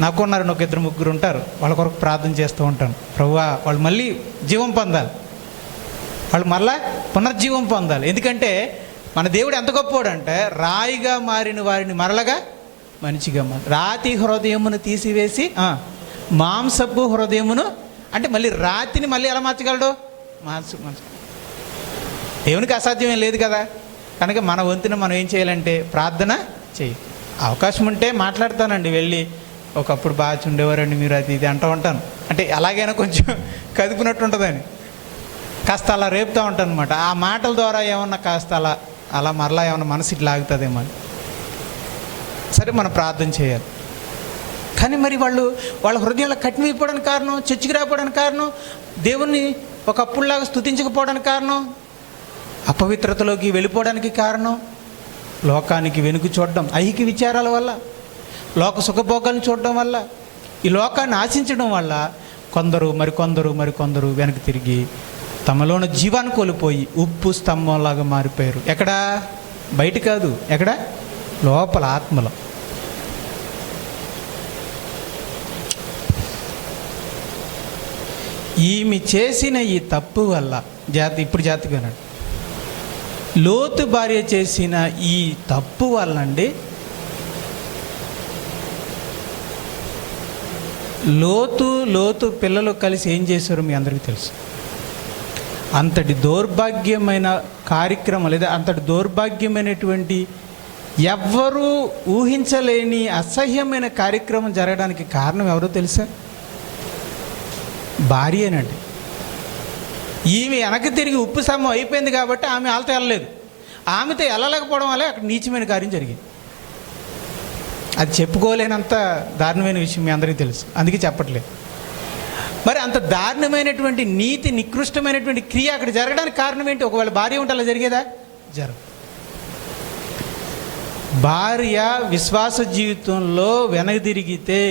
నాకు ఉన్నారు, ఒక 2-3 ఉంటారు, వాళ్ళ కొరకు ప్రార్థన చేస్తూ ఉంటాను. ప్రభువా, వాళ్ళు మళ్ళీ జీవం పొందాలి, వాళ్ళు మళ్ళా పునర్జీవం పొందాలి. ఎందుకంటే మన దేవుడు ఎంత గొప్పవాడు అంటే, రాయిగా మారిన వారిని మరలగా మనిషిగా రాతి హృదయమును తీసివేసి మాంసపు హృదయమును, అంటే మళ్ళీ రాతిని మళ్ళీ ఎలా మార్చగలడు? మనసు. దేవునికి అసాధ్యమేం లేదు కదా. కనుక మన వంతున మనం ఏం చేయాలంటే ప్రార్థన చేయి. అవకాశం ఉంటే మాట్లాడతానండి వెళ్ళి, ఒకప్పుడు బాగా ఉండేవారండి మీరు, అది ఇది అంటూ ఉంటాను. అంటే ఎలాగైనా కొంచెం కదుపునట్టు ఉంటుందని కాస్త అలా రేపుతూ ఉంటాను అనమాట. ఆ మాటల ద్వారా ఏమన్నా కాస్త అలా మరలా ఏమన్నా మనసు ఇట్లా ఆగుతుందేమో అని. సరే, మనం ప్రార్థన చేయాలి. కానీ మరి వాళ్ళ హృదయాలు కఠినమైపోవడానికి కారణం, చర్చికి రాకపోవడానికి కారణం, దేవుణ్ణి ఒకప్పుడులాగా స్తుతించకపోవడానికి కారణం, అపవిత్రతలోకి వెళ్ళిపోవడానికి కారణం, లోకానికి వెనుక చూడడం, ఐహిక విచారాల వల్ల, లోక సుఖభోగాలను చూడడం వల్ల, ఈ లోకాన్ని ఆశించడం వల్ల మరికొందరు వెనక్కి తిరిగి తమలోని జీవాన్ని కోల్పోయి ఉప్పు స్తంభంలాగా మారిపోయారు. ఎక్కడ? బయట కాదు, ఎక్కడ? లోపల, ఆత్మలో. ఈమె చేసిన ఈ తప్పు వల్ల ఇప్పుడు జాగ్రత్తగా వినండి, లోతు భార్య చేసిన ఈ తప్పు వల్ల అండి, లోతు పిల్లలు కలిసి ఏం చేశారో మీ అందరికీ తెలుసు. అంతటి దౌర్భాగ్యమైన కార్యక్రమం, లేదా అంతటి దౌర్భాగ్యమైనటువంటి ఎవ్వరూ ఊహించలేని అసహ్యమైన కార్యక్రమం జరగడానికి కారణం ఎవరో తెలుసా? భార్యేనండి. ఈమె వెనక్కి తిరిగి ఉప్పు స్తంభం అయిపోయింది కాబట్టి ఆమె వాళ్ళతో వెళ్ళలేదు. ఆమెతో వెళ్ళలేకపోవడం వల్ల అక్కడ నీచమైన కార్యం జరిగింది. అది చెప్పుకోలేనంత దారుణమైన విషయం మీ అందరికీ తెలుసు, అందుకే చెప్పట్లేదు. మరి అంత దారుణమైనటువంటి నీతి నికృష్టమైనటువంటి క్రియ అక్కడ జరగడానికి కారణం ఏంటి? ఒకవేళ భార్య ఉంటే అలా జరిగేదా? జరగదు. భార్య విశ్వాస జీవితంలో వెనక్కి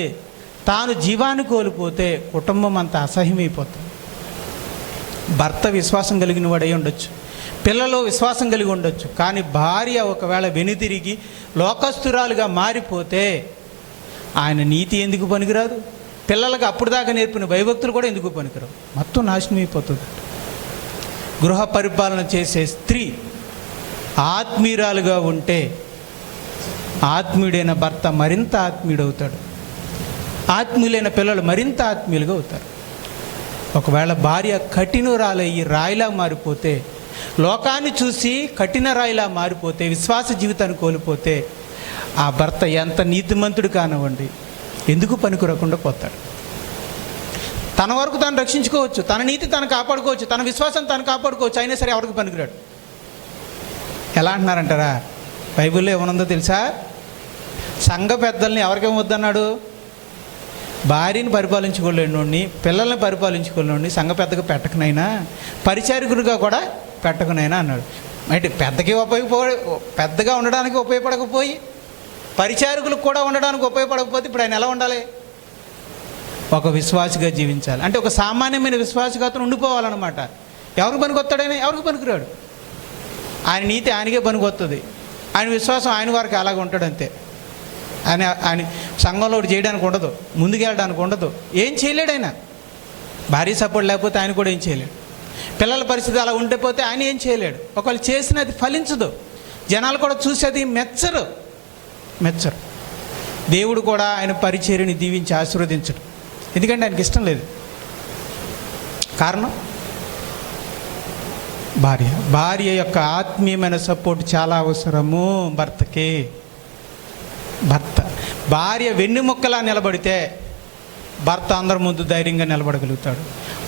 తాను జీవాన్ని కోల్పోతే కుటుంబం అంతా అసహ్యమైపోతుంది. భర్త విశ్వాసం కలిగిన వాడై ఉండొచ్చు, పిల్లలు విశ్వాసం కలిగి ఉండొచ్చు, కానీ భార్య ఒకవేళ వెనుతిరిగి లోకస్తురాలుగా మారిపోతే ఆయన నీతి ఎందుకు పనికిరాదు, పిల్లలకు అప్పుడు దాకా నేర్పిన భయభక్తులు కూడా ఎందుకు పనికిరావు, మొత్తం నాశనం అయిపోతుంది. గృహ పరిపాలన చేసే స్త్రీ ఆత్మీయురాలుగా ఉంటే ఆత్మీయుడైన భర్త మరింత ఆత్మీయుడవుతాడు, ఆత్మీయులైన పిల్లలు మరింత ఆత్మీయులుగా అవుతారు. ఒకవేళ భార్య కఠినురాలయ్యి రాయిలా మారిపోతే, లోకాన్ని చూసి కఠిన రాయిలా మారిపోతే, విశ్వాస జీవితాన్ని కోల్పోతే, ఆ భర్త ఎంత నీతిమంతుడు కానివ్వండి ఎందుకు పనికిరాకుండా పోతాడు. తన వరకు తాను రక్షించుకోవచ్చు, తన నీతి తను కాపాడుకోవచ్చు, తన విశ్వాసం తను కాపాడుకోవచ్చు, అయినా సరే ఎవరికి పనికిరాడు. ఎలా అంటున్నారంటారా? బైబిల్లో ఏమనుందో తెలుసా? సంఘ పెద్దల్ని ఎవరికేమొద్దన్నాడు? భార్యని పరిపాలించుకోలేనోడిని, పిల్లల్ని పరిపాలించుకోలేనోడిని సంఘ పెద్దగా పెట్టకనైనా, పరిచారకుడిగా కూడా పెట్టకనైనా అన్నాడు. అంటే పెద్దగా ఉండడానికి ఉపయోగపడకపోయి పరిచారకులకు కూడా ఉండడానికి ఉపయోగపడకపోతే ఇప్పుడు ఆయన ఎలా ఉండాలి? ఒక విశ్వాసిగా జీవించాలి. అంటే ఒక సామాన్యమైన విశ్వాసిగా అతను ఉండిపోవాలన్నమాట. ఎవరికి పనికొస్తాడైనా? ఎవరికి పనికిరాడు. ఆయన నీతి ఆయనకే పనికొస్తుంది, ఆయన విశ్వాసం ఆయన వారికి అలాగే ఉంటాడు అంతే. ఆయన సంఘంలో ఒకటి చేయడానికి ఉండదు, ముందుకెళ్ళడానికి ఉండదు, ఏం చేయలేడు ఆయన. భార్య సపోర్ట్ లేకపోతే ఆయన కూడా ఏం చేయలేడు. పిల్లల పరిస్థితి అలా ఉండిపోతే ఆయన ఏం చేయలేడు. ఒకవేళ చేసినది ఫలించదు, జనాలు కూడా చూసి అది మెచ్చరు. దేవుడు కూడా ఆయన పరిచర్యని దీవించి ఆశీర్వదించడు, ఎందుకంటే ఆయనకి ఇష్టం లేదు. కారణం భార్య యొక్క ఆత్మీయమైన సపోర్ట్ చాలా అవసరము భర్తకి. భార్య వెన్నుముక్కలా నిలబడితే భర్త అందరి ముందు ధైర్యంగా నిలబడగలుగుతాడు.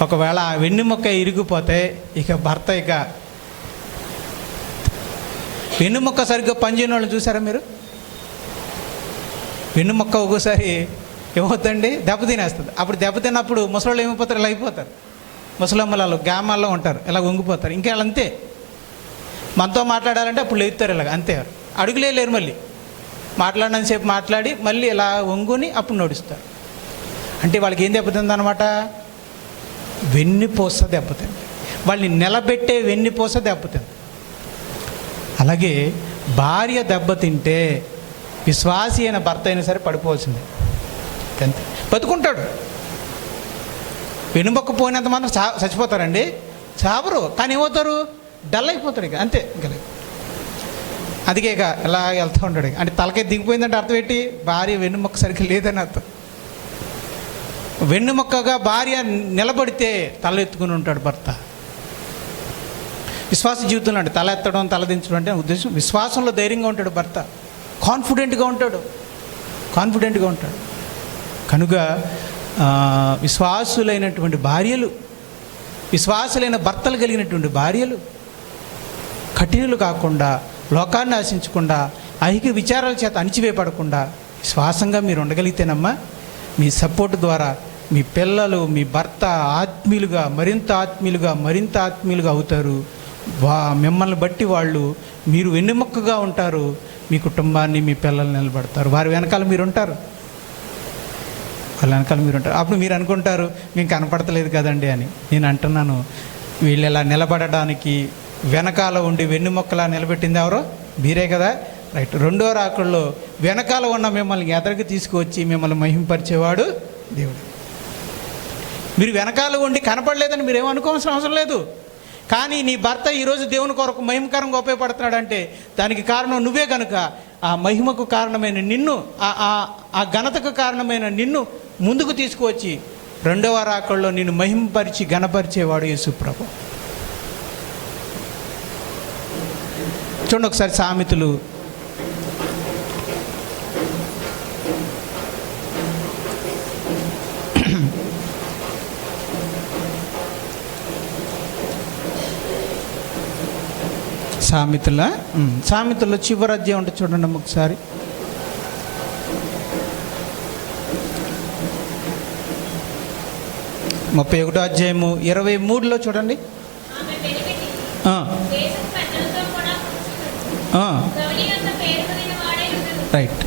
ఒకవేళ ఆ వెన్నెముక్క ఇరిగిపోతే ఇక భర్త వెన్నెముక్క సరిగ్గా పనిచేయని వాళ్ళని చూసారా మీరు? వెన్నెముక్క ఒక్కోసారి ఏమవుతుందండి, దెబ్బతినేస్తుంది. అప్పుడు దెబ్బతిన్నప్పుడు ముసలోళ్ళు ఏమైపోతారు, ఇలా అయిపోతారు. ముసలమ్మలు గ్రామాల్లో ఉంటారు, ఇలా వంగిపోతారు. ఇంకా వాళ్ళు అంతే, మనతో మాట్లాడాలంటే అప్పుడు లేపుతారు ఇలాగ, అంతే. అడుగులే లేరు, మళ్ళీ మాట్లాడినంతసేపు మాట్లాడి మళ్ళీ ఇలా వంగుని అప్పుడు నడుస్తారు. అంటే వాళ్ళకి ఏం దెబ్బతింది అనమాట? వెన్నుపూస దెబ్బతింది. వాళ్ళని నిలబెట్టే వెన్నుపూస దెబ్బతింది. అలాగే భార్య దెబ్బతింటే విశ్వాసి అయిన భర్త అయినా సరే పడిపోవాల్సిందే, అంతే. బతుకుంటాడు. వెన్నుముక్క పోయినంత మాత్రం చచ్చిపోతారండి? చావరు. కానీ ఏమవుతారు? డల్ అయిపోతాడు ఇక, అంతే. ఇంకా అందుకే ఇక ఇలా వెళ్తూ ఉంటాడు. అంటే తలకే దిగిపోయిందంటే అర్థం ఏంటి? భార్య వెన్నుముక్క సరిగ్గా లేదని అర్థం. వెన్నుముక్కగా భార్య నిలబడితే తల ఎత్తుకుని ఉంటాడు భర్త. విశ్వాస జీవితంలో అంటే తల ఎత్తడం, తల దించడం అంటే ఉద్దేశం, విశ్వాసంలో ధైర్యంగా ఉంటాడు భర్త, కాన్ఫిడెంట్గా ఉంటాడు. కనుక విశ్వాసులైనటువంటి భార్యలు, విశ్వాసులైన భర్తలు కలిగినటువంటి భార్యలు కఠినులు కాకుండా, లోకాన్ని ఆశించకుండా, ఐహిక విచారాల చేత అణిచివేయబడకుండా విశ్వాసంగా మీరు ఉండగలిగితేనమ్మా మీ సపోర్ట్ ద్వారా మీ పిల్లలు, మీ భర్త ఆత్మీయులుగా, మరింత ఆత్మీయులుగా అవుతారు. మిమ్మల్ని బట్టి మీరు వెన్నెముక్కగా ఉంటారు. మీ కుటుంబాన్ని, మీ పిల్లల్ని నిలబడతారు. వారి వెనకాల మీరు ఉంటారు. అప్పుడు మీరు అనుకుంటారు, మేము కనపడతలేదు కదండి అని. నేను అంటున్నాను, వీళ్ళు ఇలా నిలబడడానికి వెనకాల ఉండి వెన్నుముక్కలా నిలబెట్టింది ఎవరో? మీరే కదా. రైట్. రెండో రాకడలో వెనకాల ఉన్న మిమ్మల్ని ఎదరికి తీసుకువచ్చి మిమ్మల్ని మహింపరిచేవాడు దేవుడు. మీరు వెనకాల ఉండి కనపడలేదని మీరేమనుకోవాల్సిన అవసరం లేదు. కానీ నీ భర్త ఈరోజు దేవుని కొరకు మహిమకరంగా ఉపయోగపడుతున్నాడంటే దానికి కారణం నువ్వే కనుక ఆ మహిమకు కారణమైన నిన్ను, ఆ ఘనతకు కారణమైన నిన్ను ముందుకు తీసుకువచ్చి రెండవ రాకడలో నిన్ను మహిమపరిచి ఘనపరిచేవాడు యేసుప్రభు. చూడండి ఒకసారి సామెతలు 'సామెతల్లో చివరి అధ్యాయం ఉంటుంది చూడండి ఒకసారి. ముప్పై 31వ అధ్యాయము 23లో చూడండి. రైట్.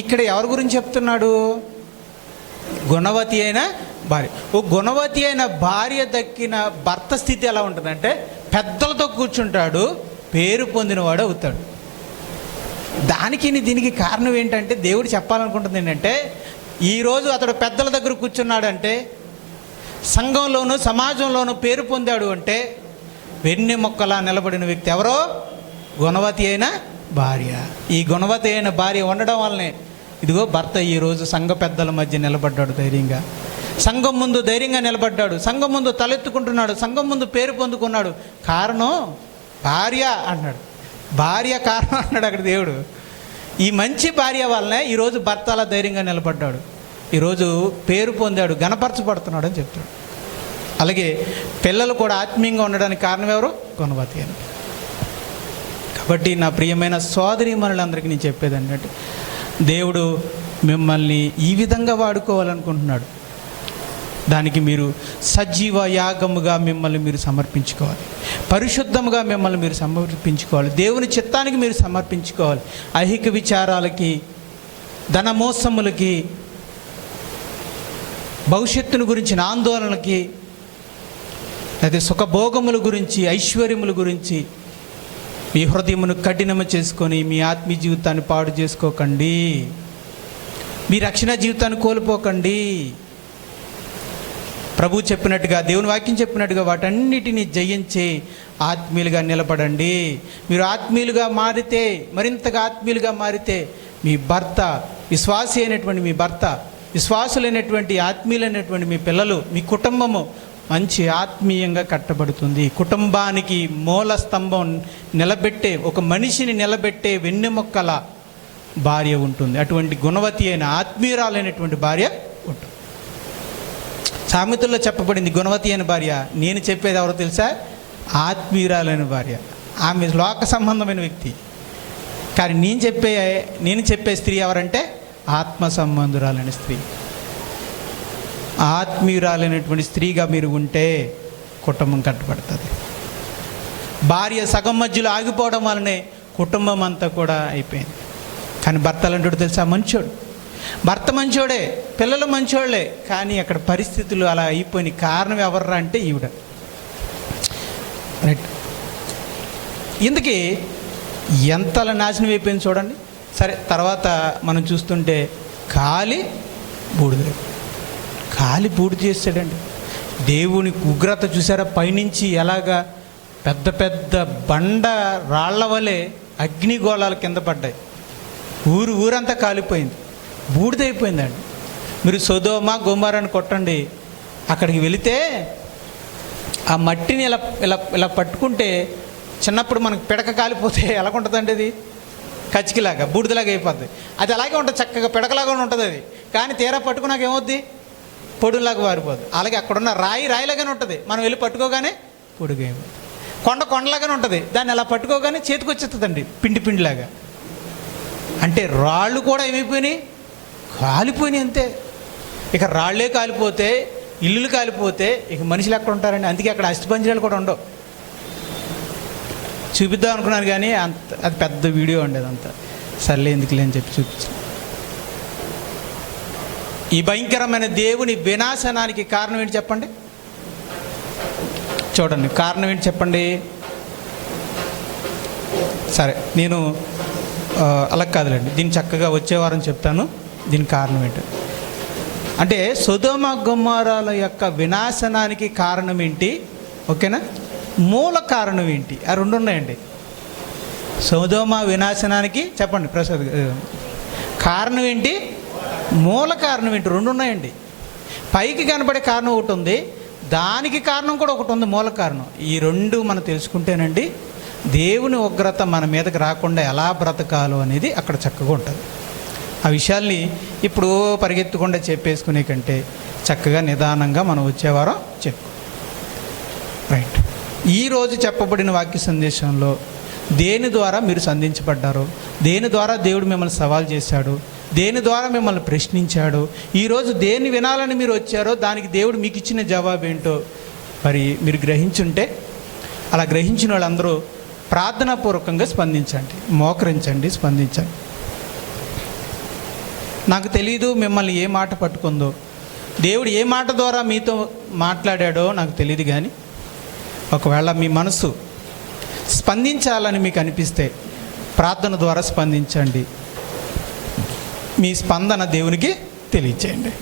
ఇక్కడ ఎవరి గురించి చెప్తున్నాడు? గుణవతి అయిన భార్య. గుణవతి అయిన భార్య దక్కిన భర్త స్థితి ఎలా ఉంటుందంటే పెద్దలతో కూర్చుంటాడు, పేరు పొందినవాడు అవుతాడు. దీనికి కారణం ఏంటంటే దేవుడు చెప్పాలనుకుంటుంది ఏంటంటే ఈరోజు అతడు పెద్దల దగ్గర కూర్చున్నాడంటే, సంఘంలోనూ సమాజంలోనూ పేరు పొందాడు అంటే వెన్నెముక్కలా నిలబడిన వ్యక్తి ఎవరో? గుణవతి అయిన భార్య. ఈ గుణవతి అయిన భార్య ఉండడం వల్లనే ఇదిగో భర్త ఈరోజు సంఘ పెద్దల మధ్య నిలబడ్డాడు ధైర్యంగా, సంఘం ముందు ధైర్యంగా నిలబడ్డాడు, సంఘం ముందు తలెత్తుకుంటున్నాడు, సంఘం ముందు పేరు పొందుకున్నాడు. కారణం భార్య అన్నాడు. భార్య కారణం అన్నాడు అక్కడ దేవుడు. ఈ మంచి భార్య వల్లనే ఈరోజు భర్త అలా ధైర్యంగా నిలబడ్డాడు, ఈరోజు పేరు పొందాడు, గణపరచబడుతున్నాడు అని చెప్తాడు. అలాగే పిల్లలు కూడా ఆత్మీయంగా ఉండడానికి కారణం ఎవరు? గుణవతి అని. కాబట్టి నా ప్రియమైన సోదరీమణులందరికీ నేను చెప్పేది ఏంటంటే దేవుడు మిమ్మల్ని ఈ విధంగా వాడుకోవాలనుకుంటున్నాడు. దానికి మీరు సజీవ యాగముగా మిమ్మల్ని మీరు సమర్పించుకోవాలి, పరిశుద్ధముగా మిమ్మల్ని మీరు సమర్పించుకోవాలి, దేవుని చిత్తానికి మీరు సమర్పించుకోవాలి. ఐహిక విచారాలకి, ధనమోసములకి, భవిష్యత్తును గురించిన ఆందోళనలకి, అదే సుఖభోగముల గురించి, ఐశ్వర్యముల గురించి మీ హృదయమును కఠినము చేసుకొని మీ ఆత్మీయ జీవితాన్ని పాడు చేసుకోకండి, మీ రక్షణ జీవితాన్ని కోల్పోకండి. ప్రభు చెప్పినట్టుగా, దేవుని వాక్యం చెప్పినట్టుగా వాటన్నిటినీ జయించి ఆత్మీయులుగా నిలబడండి. మీరు ఆత్మీయులుగా మారితే, మరింతగా ఆత్మీయులుగా మారితే మీ భర్త, విశ్వాసి అయినటువంటి మీ భర్త, విశ్వాసులైనటువంటి ఆత్మీయులైనటువంటి మీ పిల్లలు, మీ కుటుంబము మంచి ఆత్మీయంగా కట్టబడుతుంది. కుటుంబానికి మూల స్తంభం నిలబెట్టే, ఒక మనిషిని నిలబెట్టే వెన్నెముక్కల భార్య ఉంటుంది. అటువంటి గుణవతి అయిన ఆత్మీయురాలైనటువంటి భార్య ఉంటుంది. సామెతల్లో చెప్పబడింది గుణవతి అయిన భార్య. నేను చెప్పేది ఎవరో తెలుసా? ఆత్మీయురాలైన భార్య. ఆమె లోక సంబంధమైన వ్యక్తి. కానీ నేను చెప్పే స్త్రీ ఎవరంటే ఆత్మ సంబంధురాలైన స్త్రీ. ఆత్మీయురాలైనటువంటి స్త్రీగా మీరు ఉంటే కుటుంబం కట్టబడుతుంది. భార్య సగం మధ్యలో ఆగిపోవడం వల్లనే కుటుంబం అంతా కూడా అయిపోయింది. కానీ భర్త అలాంటి తెలుసా? మంచోడు. భర్త మంచోడే, పిల్లలు మంచోళ్ళే, కానీ అక్కడ పరిస్థితులు అలా అయిపోయిన కారణం ఎవర్రా అంటే ఈవిడ. రైట్. ఇందుకే ఎంతలా నాశనం అయిపోయింది చూడండి. సరే, తర్వాత మనం చూస్తుంటే కాలి బూడిద చేస్తాడండి. దేవుని ఉగ్రత చూసారా? పైనుంచి ఎలాగా పెద్ద పెద్ద బండ రాళ్ల వలె అగ్నిగోళాలు కింద పడ్డాయి. ఊరంతా కాలిపోయింది, బూడిదైపోయిందండి. మీరు సొదొమ గొమొర్రాని కొట్టండి, అక్కడికి వెళితే ఆ మట్టిని ఇలా ఇలా ఇలా పట్టుకుంటే చిన్నప్పుడు మనకు పిడక కాలిపోతే ఎలాగుంటుందండి? అది కచ్చికిలాగా బూడిదలాగా అయిపోద్ది. అది అలాగే ఉంటుంది, చక్కగా పిడకలాగా ఉంటుంది అది. కానీ తీరా పట్టుకున్నాక ఏమవుద్ది? పొడులాగా వారిపోద్ది. అలాగే అక్కడున్న రాయిలాగానే ఉంటుంది. మనం వెళ్ళి పట్టుకోగానే పొడుగు అయిపోద్ది. కొండలాగానే ఉంటుంది. దాన్ని అలా పట్టుకోగానే చేతికి వచ్చేస్తుందండి, పిండిలాగా. అంటే రాళ్ళు కూడా ఏమైపోయినాయి? కాలిపోయినాయి అంతే. ఇక రాళ్లే కాలిపోతే, ఇల్లులు కాలిపోతే ఇక మనుషులు ఎక్కడ ఉంటారండి? అందుకే అక్కడ అస్థిపంజరాలు కూడా ఉండవు. చూపిద్దాం అనుకున్నాను కానీ అది పెద్ద వీడియో ఉండేది అంతా. సర్లే ఎందుకులే అని చెప్పి చూపించాను. ఈ భయంకరమైన దేవుని వినాశనానికి కారణం ఏంటి చెప్పండి? చూడండి, కారణం ఏంటి చెప్పండి? సరే, నేను అలా కాదులేండి, దీన్ని చక్కగా వచ్చే వారం చెప్తాను. దీని కారణం ఏంటి అంటే సొదొమ గొమొర్రాల యొక్క వినాశనానికి కారణం ఏంటి, ఓకేనా? మూల కారణం ఏంటి? ఆ రెండు ఉన్నాయండి. సొదొమ వినాశనానికి చెప్పండి ప్రసాద్, కారణం ఏంటి, మూల కారణం ఏంటి? రెండు ఉన్నాయండి. పైకి కనబడే కారణం ఒకటి ఉంది, దానికి కారణం కూడా ఒకటి ఉంది, మూల కారణం. ఈ రెండు మనం తెలుసుకుంటేనండి దేవుని ఉగ్రత మన మీదకి రాకుండా ఎలా బ్రతకాలో అనేది అక్కడ చక్కగా ఉంటుంది. ఆ విషయాల్ని ఇప్పుడు పరిగెత్తకుండా చెప్పేసుకునే కంటే చక్కగా నిదానంగా మనం వచ్చేవారం చెప్పు. రైట్. ఈరోజు చెప్పబడిన వాక్య సందేశంలో దేని ద్వారా మీరు సంధించబడ్డారో, దేని ద్వారా దేవుడు మిమ్మల్ని సవాల్ చేశాడు, దేని ద్వారా మిమ్మల్ని ప్రశ్నించాడు, ఈరోజు దేన్ని వినాలని మీరు వచ్చారో దానికి దేవుడు మీకు ఇచ్చిన జవాబు ఏంటో మరి మీరు గ్రహించుంటే, అలా గ్రహించిన వాళ్ళందరూ ప్రార్థనాపూర్వకంగా స్పందించండి, మోకరించండి, స్పందించండి. నాకు తెలీదు మిమ్మల్ని ఏ మాట పట్టుకుందో, దేవుడు ఏ మాట ద్వారా మీతో మాట్లాడాడో నాకు తెలియదు. కానీ ఒకవేళ మీ మనసు స్పందించాలని మీకు అనిపిస్తే ప్రార్థన ద్వారా స్పందించండి. మీ స్పందన దేవునికి తెలియచేయండి.